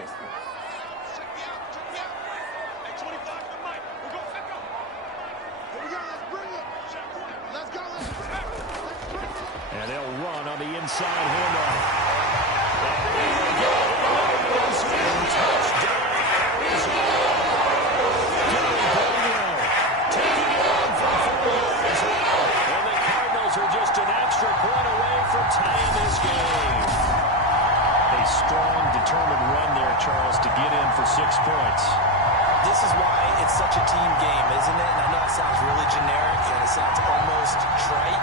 And they'll run on the inside handoff. Taking it on from 4 yards out. And the Cardinals are just an extra point away from tying this game. A strong, determined run there, Charles, to get in for 6 points. This is why it's such a team game, isn't it? And I know it sounds really generic and it sounds almost trite,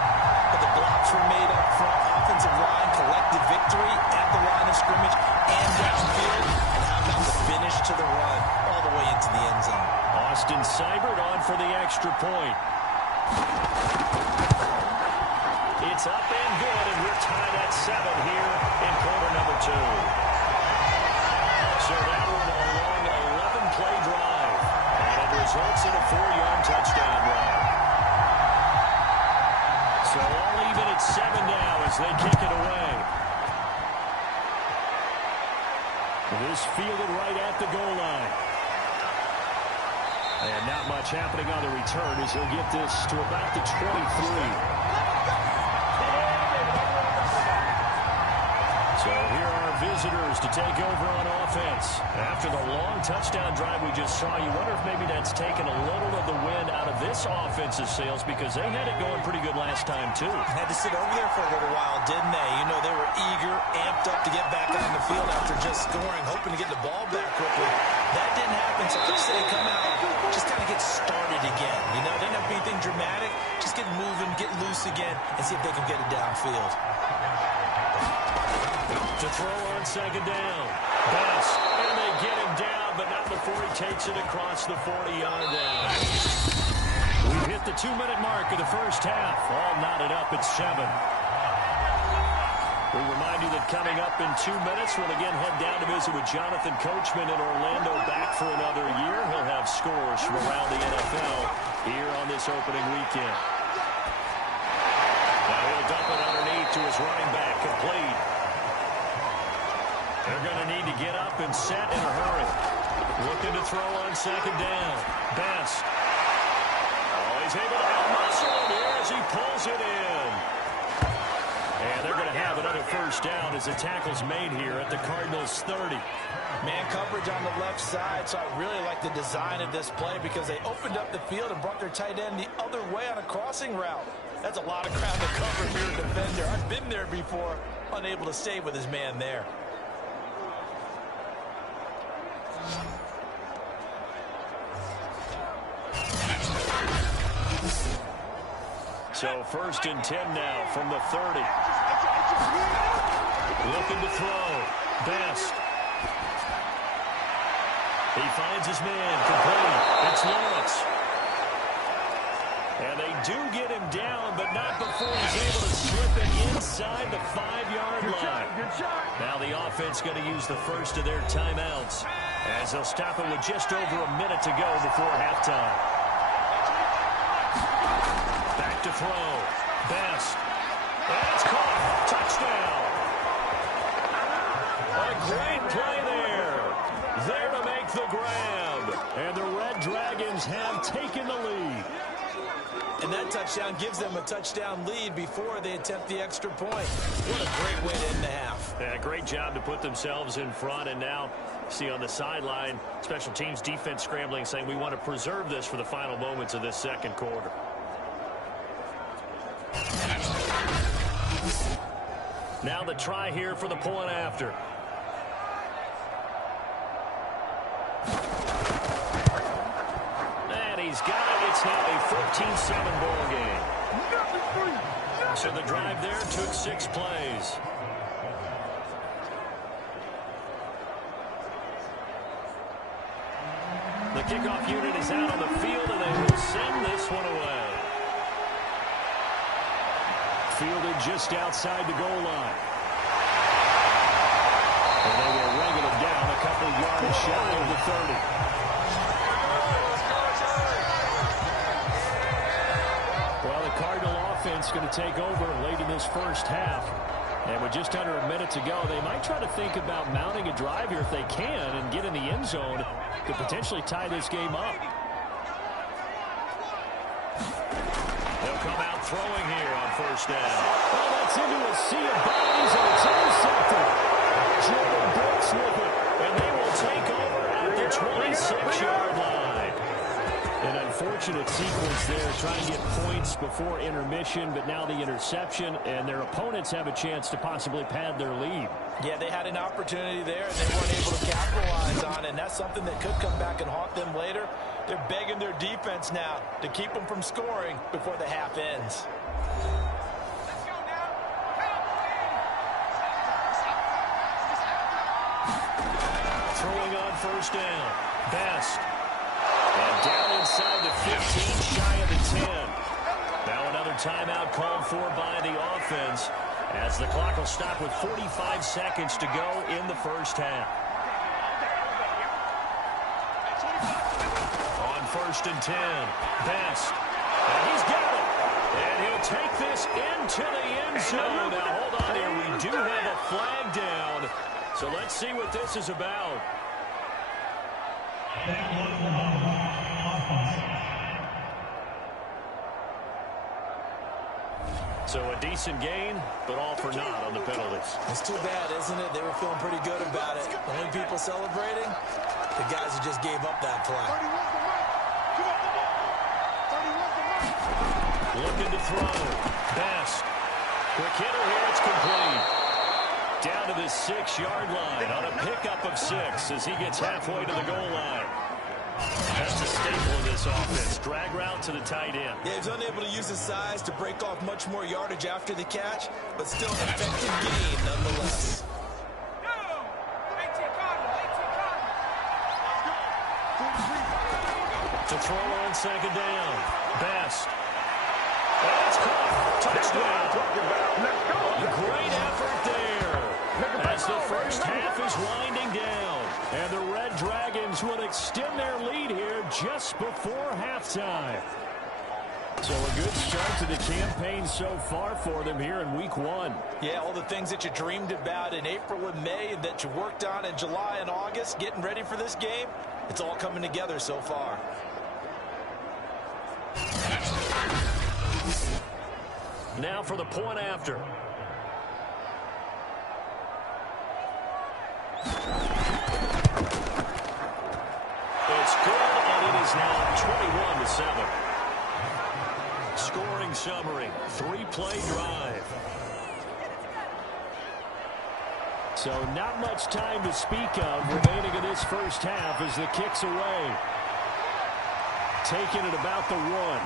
but the blocks were made up front. Offensive line, collective victory at the line of scrimmage and downfield. And how about the finish to the run all the way into the end zone? Austin Seibert on for the extra point. It's up and good, and we're tied at 7 here in quarter number 2. So that one a long 11-play drive, and it results in a 4-yard touchdown run. So all even at 7 now as they kick it away. This fielded right at the goal line. And not much happening on the return as he'll get this to about the 23. So here are our visitors to take over on offense. After the long touchdown drive we just saw, you wonder if maybe that's taken a little of the wind out of this offensive sails because they had it going pretty good last time, too. Had to sit over there for a little while, didn't they? You know, they were eager, amped up to get back on the field after just scoring, hoping to get the ball back quickly. That didn't happen, so I say come out, just kind of get started again. You know, didn't have to be anything dramatic. Just get moving, get loose again, and see if they can get it downfield. To throw on 2nd down. Best. And they get him down, but not before he takes it across the 40-yard line. We've hit the 2-minute mark of the first half. All knotted up at 7. We remind you that coming up in 2 minutes, we'll again head down to visit with Jonathan Coachman in Orlando, back for another year. He'll have scores from around the NFL here on this opening weekend. Now he'll dump it underneath to his running back, complete. They're going to need to get up and set in a hurry. Looking to throw on second down. Best. Oh, he's able to out-muscle him here as he pulls it in. And they're going to have another first down as the tackle's made here at the Cardinals' 30. Man coverage on the left side, so I really like the design of this play because they opened up the field and brought their tight end the other way on a crossing route. That's a lot of ground to cover if you're a defender. I've been there before, unable to save with his man there. So 1st and 10 now from the 30. Looking to throw. Best. He finds his man. Complete. It's Lawrence. And they do get him down, but not before he's able to slip it inside the 5-yard line. Now the offense going to use the first of their timeouts as they'll stop it with just over a minute to go before halftime. Back to throw. Best. And it's caught. Touchdown. A great play there. There to make the grab. And the Red Dragons have taken the lead. And that touchdown gives them a touchdown lead before they attempt the extra point. What a great way to end the half. Yeah, great job to put themselves in front. And now, see on the sideline, special teams defense scrambling, saying we want to preserve this for the final moments of this second quarter. Now the try here for the point after. And he's got it. It's now a 14-7 ball game. So the drive there took 6 plays. The kickoff unit is out on the field, and they will send this one away. Fielded just outside the goal line. And they will ring it down a couple yards shy of the 30. Well, the Cardinal offense going to take over late in this first half. And with just under a minute to go, they might try to think about mounting a drive here if they can and get in the end zone to potentially tie this game up. They'll come out throwing here on first down. Oh, that's into a sea of bodies, and it's intercepted. Jordan Brooks with it, and they will take over at the 26-yard line. An unfortunate sequence there, trying to get points before intermission, but now the interception, and their opponents have a chance to possibly pad their lead. Yeah, they had an opportunity there, and they weren't able to capitalize on it, and that's something that could come back and haunt them later. They're begging their defense now to keep them from scoring before the half ends. Throwing on first down. Best. And down inside the 15, shy of the 10. Now another timeout called for by the offense as the clock will stop with 45 seconds to go in the first half. On 1st and 10, Best. And he's got it. And he'll take this into the end zone. Now hold on here. We do have a flag down. So let's see what this is about. So a decent gain, but all for naught on the penalties. It's too bad, isn't it? They were feeling pretty good about it. The only people celebrating, the guys who just gave up that play. Looking to throw. Best. Quick hitter here. It's complete. Down to the 6-yard line on a pickup of 6 as he gets halfway to the goal line. That's a staple of this offense. Drag route to the tight end. Yeah, he was unable to use his size to break off much more yardage after the catch, but still an effective gain nonetheless. to throw on second down. Best. That's caught. Touchdown. Great effort there. As the first half is winding down. And the Red Dragons will extend their lead here just before halftime. So a good start to the campaign so far for them here in week 1. Yeah, all the things that you dreamed about in April and May and that you worked on in July and August, getting ready for this game, it's all coming together so far. Now for the point after. It's good, and it is now 21-7. Scoring summary, 3-play drive. So not much time to speak of remaining in this first half as the kick's away. Taking it about the 1.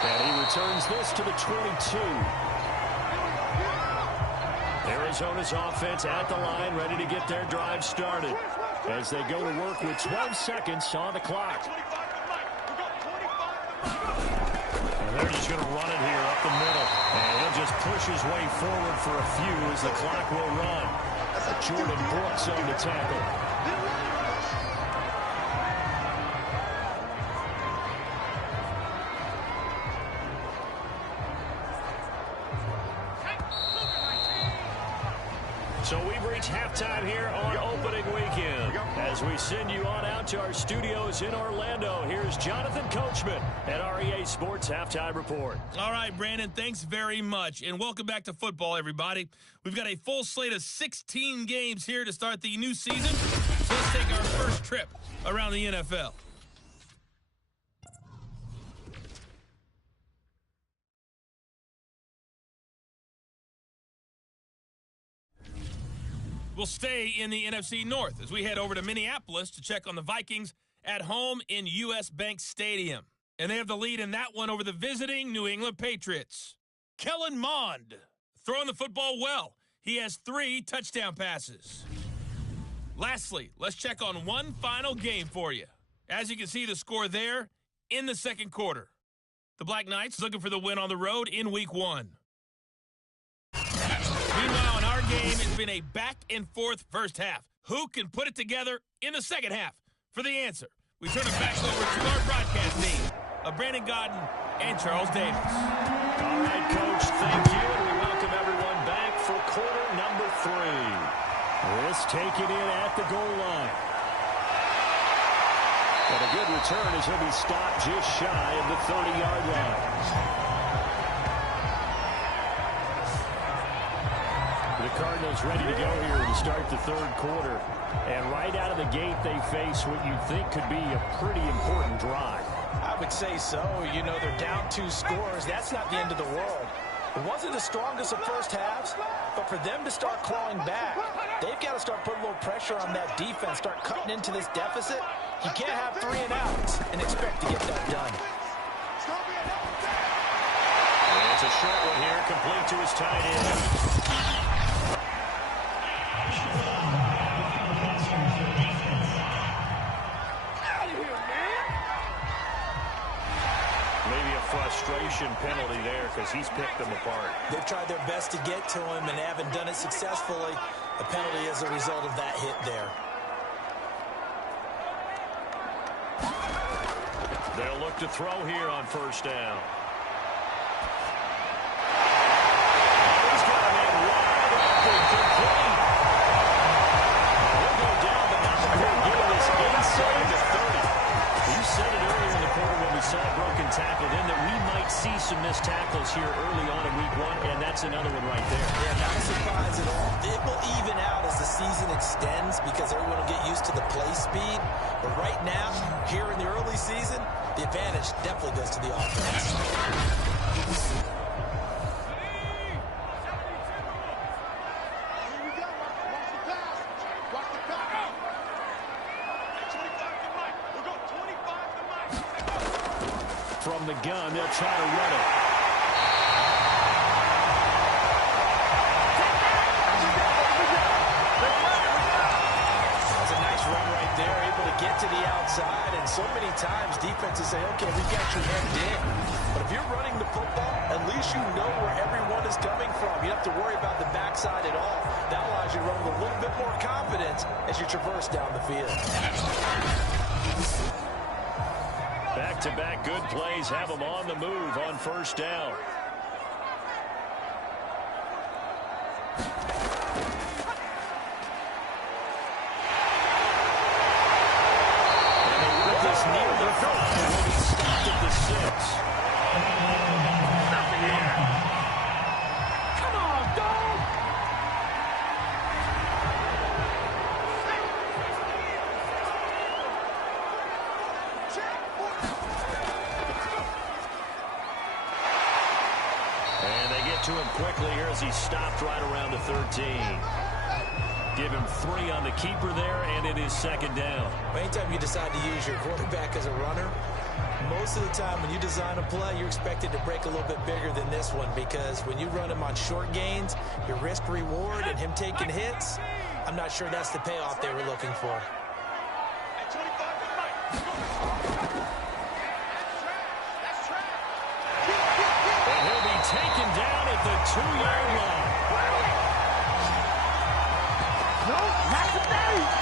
And he returns this to the 22. Arizona's offense at the line, ready to get their drive started as they go to work with 12 seconds on the clock. And they're just going to run it here up the middle. And he'll just push his way forward for a few as the clock will run. Jordan Brooks on the tackle. So we've reached halftime here on opening weekend. As we send you on out to our studios in Orlando, here's Jonathan Coachman at REA Sports Halftime Report. All right, Brandon, thanks very much. And welcome back to football, everybody. We've got a full slate of 16 games here to start the new season. So let's take our first trip around the NFL. We'll stay in the NFC North as we head over to Minneapolis to check on the Vikings at home in U.S. Bank Stadium. And they have the lead in that one over the visiting New England Patriots. Kellen Mond throwing the football well. He has 3 touchdown passes. Lastly, let's check on one final game for you. As you can see the score there in the second quarter. The Black Knights looking for the win on the road in week 1. Meanwhile, in our game, it's been a back-and-forth first half. Who can put it together in the second half? For the answer, we turn it back over to our broadcast team of Brandon Godden and Charles Davis. All right, Coach, thank you, and we welcome everyone back for quarter number 3. This taken in at the goal line. And a good return as he'll be stopped just shy of the 30-yard line. The Cardinals ready to go here to start the third quarter. And right out of the gate, they face what you think could be a pretty important drive. I would say so. You know, they're down 2 scores. That's not the end of the world. It wasn't the strongest of first halves, but for them to start clawing back, they've got to start putting a little pressure on that defense, start cutting into this deficit. You can't have 3 and outs and expect to get that done. And it's a short one here, complete to his tight end. Frustration penalty there because he's picked them apart. They've tried their best to get to him and haven't done it successfully. A penalty as a result of that hit there. They'll look to throw here on first down. He's got a man wide open, complete. He'll go down, but not before getting this inside the 30. You said it earlier in the quarter when we saw a broken tackle then that we might see some missed tackles here early on in week 1, and that's another one right there. Yeah, not a surprise at all. It will even out as the season extends because everyone will get used to the play speed. But right now, here in the early season, the advantage definitely goes to the offense. From the gun, they'll try to run it. That's a nice run right there, able to get to the outside, and so times, defenses say, okay, we got you hemmed in. But if you're running the football, at least you know where everyone is coming from. You don't have to worry about the backside at all. That allows you to run with a little bit more confidence as you traverse down the field. Back-to-back good plays have them on the move on first down. And they rip this near the 5, and will be stopped at the 6. Nothing here. Come on, dog. And they get to him quickly here as he stopped right around the 13. Give him 3 on the keeper there, and it is second down. Anytime you decide to use your quarterback as a runner, most of the time when you design a play, you're expected to break a little bit bigger than this one, because when you run him on short gains, your risk-reward and him taking hits, I'm not sure that's the payoff they were looking for. And he'll be taken down at the 2-yard line.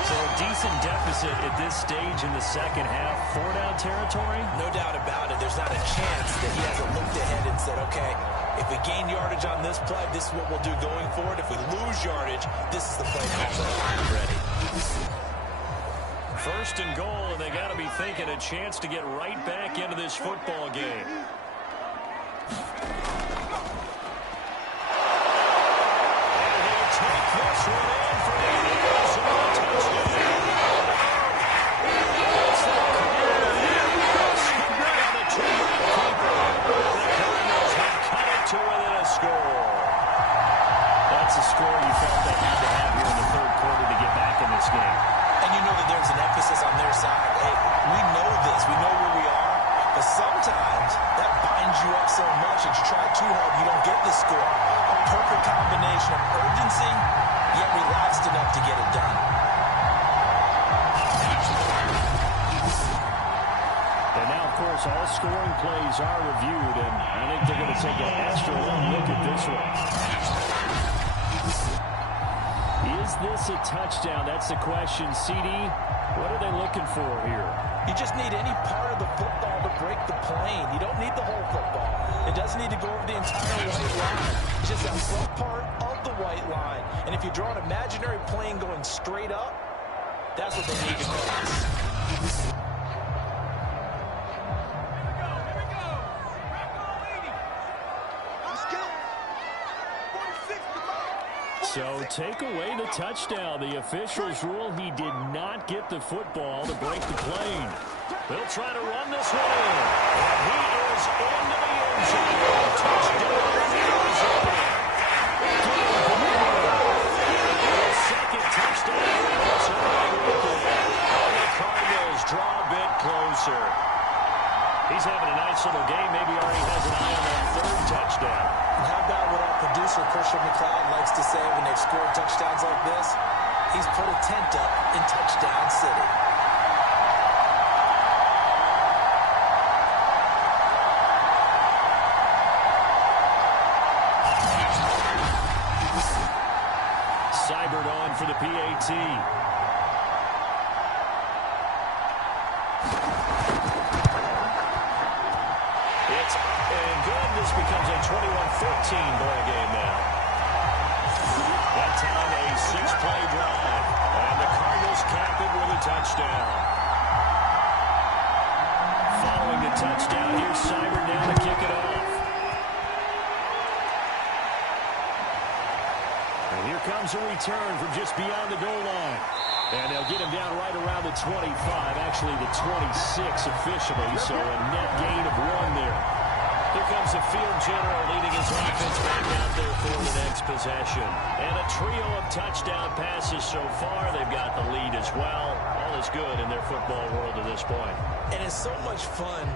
So a decent deficit at this stage in the second half. 4-down territory? No doubt about it. There's not a chance that he hasn't looked ahead and said, okay, if we gain yardage on this play, this is what we'll do going forward. If we lose yardage, this is the play call that I'm ready. First and goal, and they got to be thinking a chance to get right back into this football game. And he'll take this one in for the Eagles and a touchdown. It's the Cardinals on the 2-yard keeper. And the Cardinals have cut it to within a score. That's a score you felt they had to have here in the third quarter to get back in this game. And you know that there's an emphasis on their side. Hey, we know this. We know where we are. But sometimes that binds you up so much that you try too hard, you don't get the score. A perfect combination of urgency, yet relaxed enough to get it done. And now, of course, all scoring plays are reviewed, and I think they're going to take an extra long look at this one. Is this a touchdown? That's the question. CD, what are they looking for here? You just need any part of the football to break the plane. You don't need the whole football. It doesn't need to go over the entire white line. It's just that front part of the white line. And if you draw an imaginary plane going straight up, that's what they need to cross. So take away the touchdown. The officials rule he did not get the football to break the plane. They'll try to run this one in. And he is into the end zone. Touchdown, Arizona. The second touchdown for Arizona weekend. And the Cardinals draw a bit closer. He's having a nice little game. Maybe already has an eye on that third touchdown. And how about what our producer, Christian McLeod, likes to say when they've scored touchdowns like this? He's put a tent up in Touchdown City. Seibert on for the PAT. It's up and good. This becomes a 21-14 ball game now. That time a 6-play drive. And the Cardinals cap it with a touchdown. Following the touchdown, here's Seibert now to kick it off. And here comes a return from just beyond the goal line. And they'll get him down right around the 25, actually the 26 officially, so a net gain of 1 there. Here comes the field general leading his offense back out there for the next possession. And a trio of touchdown passes so far. They've got the lead as well. All is good in their football world at this point. And it's so much fun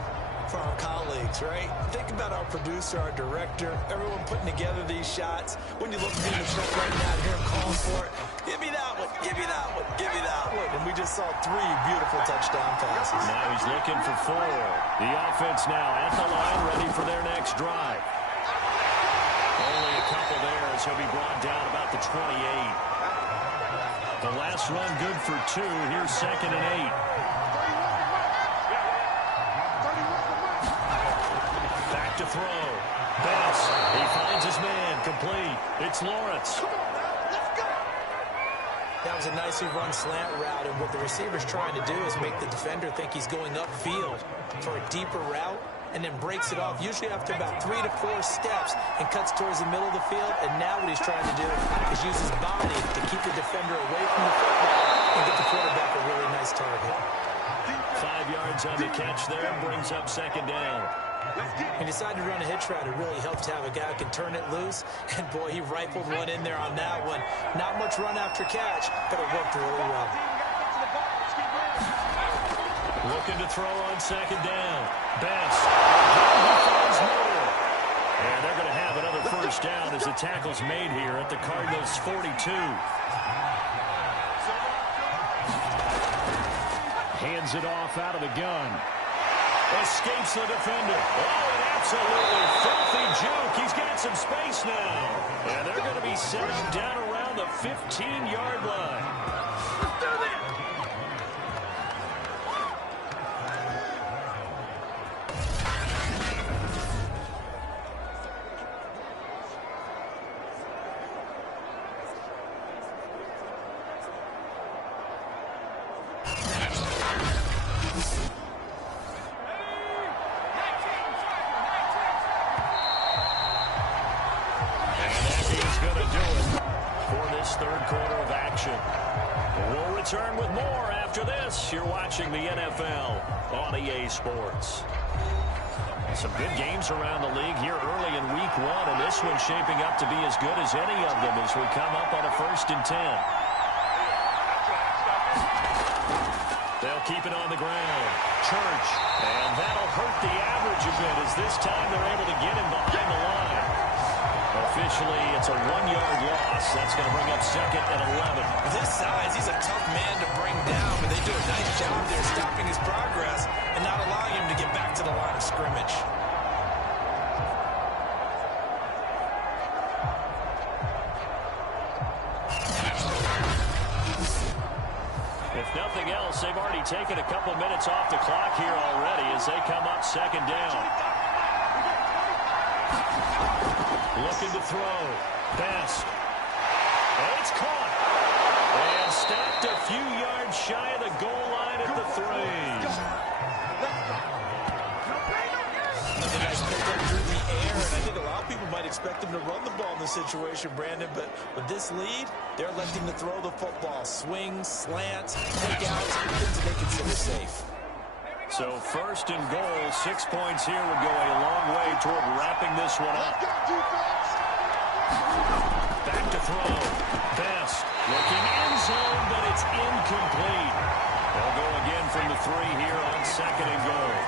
for our colleagues, right? Think about our producer, our director, everyone putting together these shots. When you look at me in the truck right now and hear him calling for it, give me that one. Give me that one. Give me that one. And we just saw 3 beautiful touchdown passes. Now he's looking for 4. The offense now at the line, ready for their next drive. Only a couple there as he'll be brought down about the 28. The last run good for 2. Here's 2nd and 8. Back to throw. Best. He finds his man. Complete. It's Lawrence. That was a nicely run slant route, and what the receiver's trying to do is make the defender think he's going upfield for a deeper route, and then breaks it off, usually after about 3 to 4 steps, and cuts towards the middle of the field. And now what he's trying to do is use his body to keep the defender away from the football and get the quarterback a really nice target. 5 yards on the catch there, brings up 2nd down. He decided to run a hitch route. It really helped to have a guy who can turn it loose. And, boy, he rifled one in there on that one. Not much run after catch, but it worked really well. Looking to throw on 2nd down. Best. Again, he finds more. And they're going to have another first down as the tackle's made here at the Cardinals' 42. Hands it off out of the gun. Escapes the defender. Oh, an absolutely filthy juke. He's got some space now. And they're going to be set up down around the 15-yard line. We'll return with more after this. You're watching the NFL on EA Sports. Some good games around the league here early in week 1, and this one's shaping up to be as good as any of them as we come up on a 1st and 10. They'll keep it on the ground. Church, and that'll hurt the average a bit as this time they're able to get him behind the line. Officially, it's a 1-yard loss. That's going to bring up 2nd and 11. With his size, he's a tough man to bring down, but they do a nice job there stopping his progress and not allowing him to get back to the line of scrimmage. If nothing else, they've already taken a couple minutes off the clock here already as they come up 2nd down. Looking to throw. Best. And it's caught. And stopped a few yards shy of the goal line at the 3. Another nice pickup through the air, and I think a lot of people might expect him to run the ball in this situation, Brandon, but with this lead, they're electing to throw the football. Swings, slants, takeouts, things that they consider safe. So 1st and goal, 6 points here would go a long way toward wrapping this one up. Back to throw. Best. Looking end zone, but it's incomplete. They'll go again from the 3 here on 2nd and goal.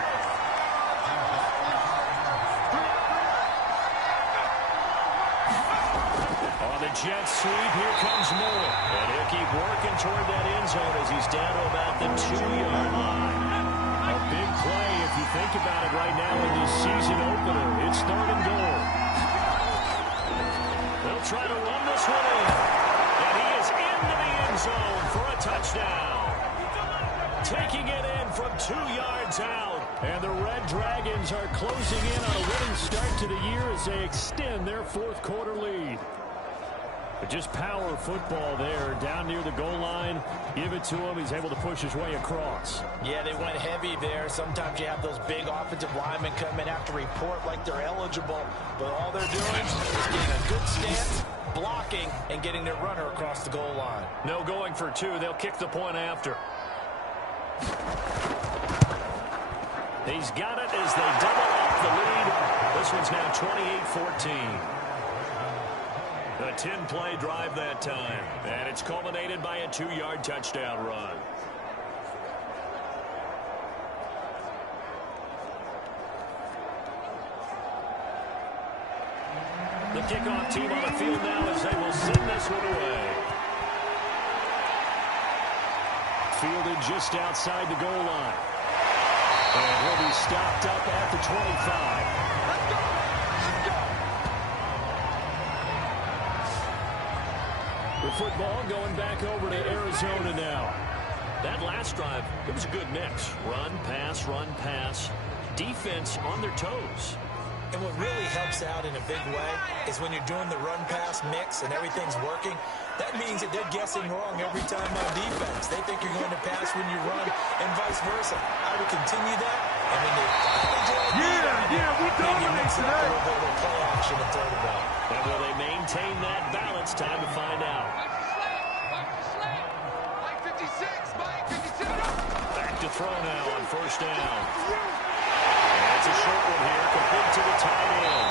On the jet sweep, here comes Moore. And he'll keep working toward that end zone as he's down to about the 2-yard line. A big play if you think about it right now in this season opener. It's 3rd and goal. They'll try to run this one in. And he is into the end zone for a touchdown. Taking it in from 2 yards out. And the Red Dragons are closing in on a winning start to the year as they extend their 4th quarter lead. But just power football there down near the goal line. Give it to him. He's able to push his way across. Yeah, they went heavy there. Sometimes you have those big offensive linemen come in, have to report like they're eligible. But all they're doing is getting a good stance, blocking, and getting their runner across the goal line. No going for 2. They'll kick the point after. He's got it as they double up the lead. This one's now 28-14. A 10-play drive that time. And it's culminated by a 2-yard touchdown run. The kickoff team on the field now as they will send this one away. fielded just outside the goal line. And he'll be stopped up at the 25. Let's go! The football going back over to Arizona now. That last drive, it was a good mix. Run, pass, defense on their toes. And what really helps out in a big way is when you're doing the run-pass mix and everything's working, that means that they're guessing wrong every time on defense. They think you're going to pass when you run and vice versa. I would continue that, and when they finally draw a lead on it, we maybe mix it up a today. little bit with play action and throw the ball. And will they maintain that balance? Time to find out. Back to throw now on first down. That's a short one here, complete to the tight end.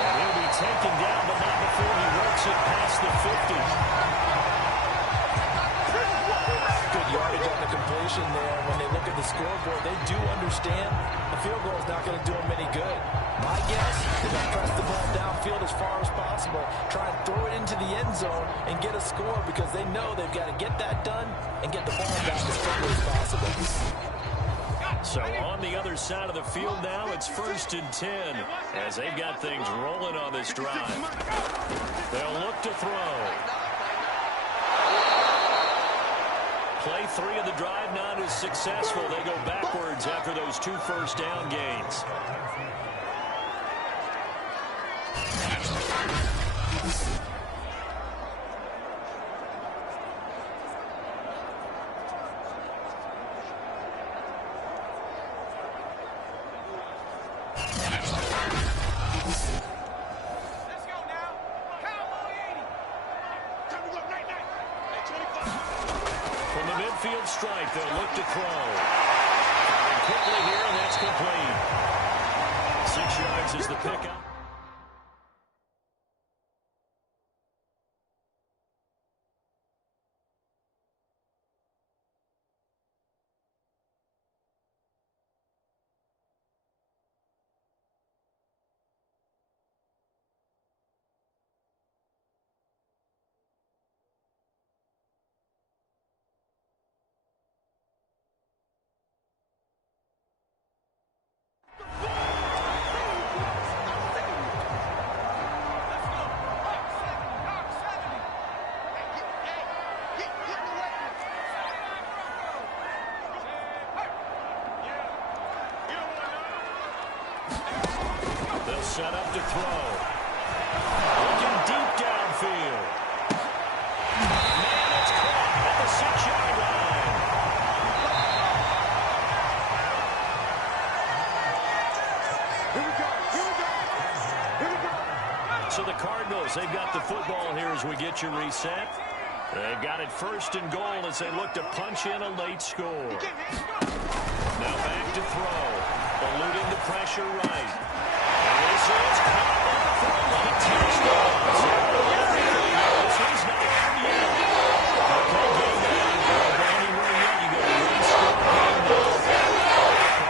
And he'll be taken down, but not before he works it past the 50. Good yardage on the completion there. When they look at the scoreboard, they do understand the field goal is not going to do them any good. My guess, they're going to press the ball downfield as far as possible, try and throw it into the end zone and get a score because they know they've got to get that done and get the ball back as quickly as possible. So on the other side of the field now, it's 1st and 10 as they've got things rolling on this drive. They'll look to throw. Play 3 of the drive not as successful. They go backwards after those 2 first down gains. From the midfield stripe, they'll look to throw. And quickly here, and that's complete. 6 yards is the pickup. They'll set up to throw. Looking deep downfield. Man, it's caught at the 6-yard line. So the Cardinals, they've got the football here as we get you reset. They've got it 1st and goal as they look to punch in a late score. Now back to throw. Eluding the pressure right. And this is caught on the throw line. Touchdown. This one's not out yet. Okay, game on. Don't go anywhere yet. You got to restart game now.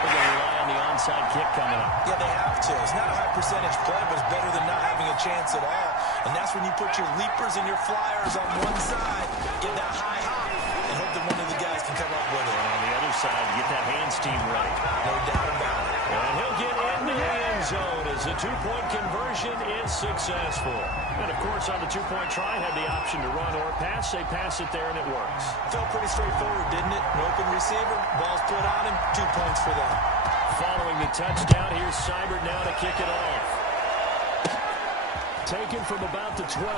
They're going to rely on the onside kick coming up. Yeah, they have to. It's not a high percentage play, but it's better than not having a chance at all. And that's when you put your leapers and your flyers on one side, get that high hop, and hope that one of the guys can come up with it. And on the other side, get that hands team right. No doubt about it. And he'll get into the end zone as the 2-point conversion is successful. And, of course, on the 2-point try, had the option to run or pass. They pass it there, and it works. Felt pretty straightforward, didn't it? An open receiver, ball's put on him, 2 points for them. Following the touchdown, here's Seibert now to kick it off. Taken from about the 12.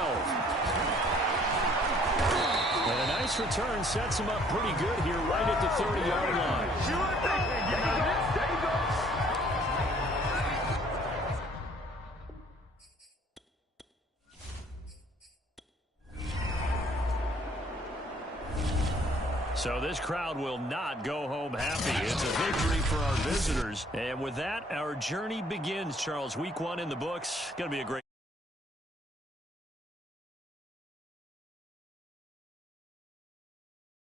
And a nice return sets him up pretty good here right at the 30-yard line. So this crowd will not go home happy. It's a victory for our visitors. And with that, our journey begins, Charles. Week 1 in the books. Going to be a great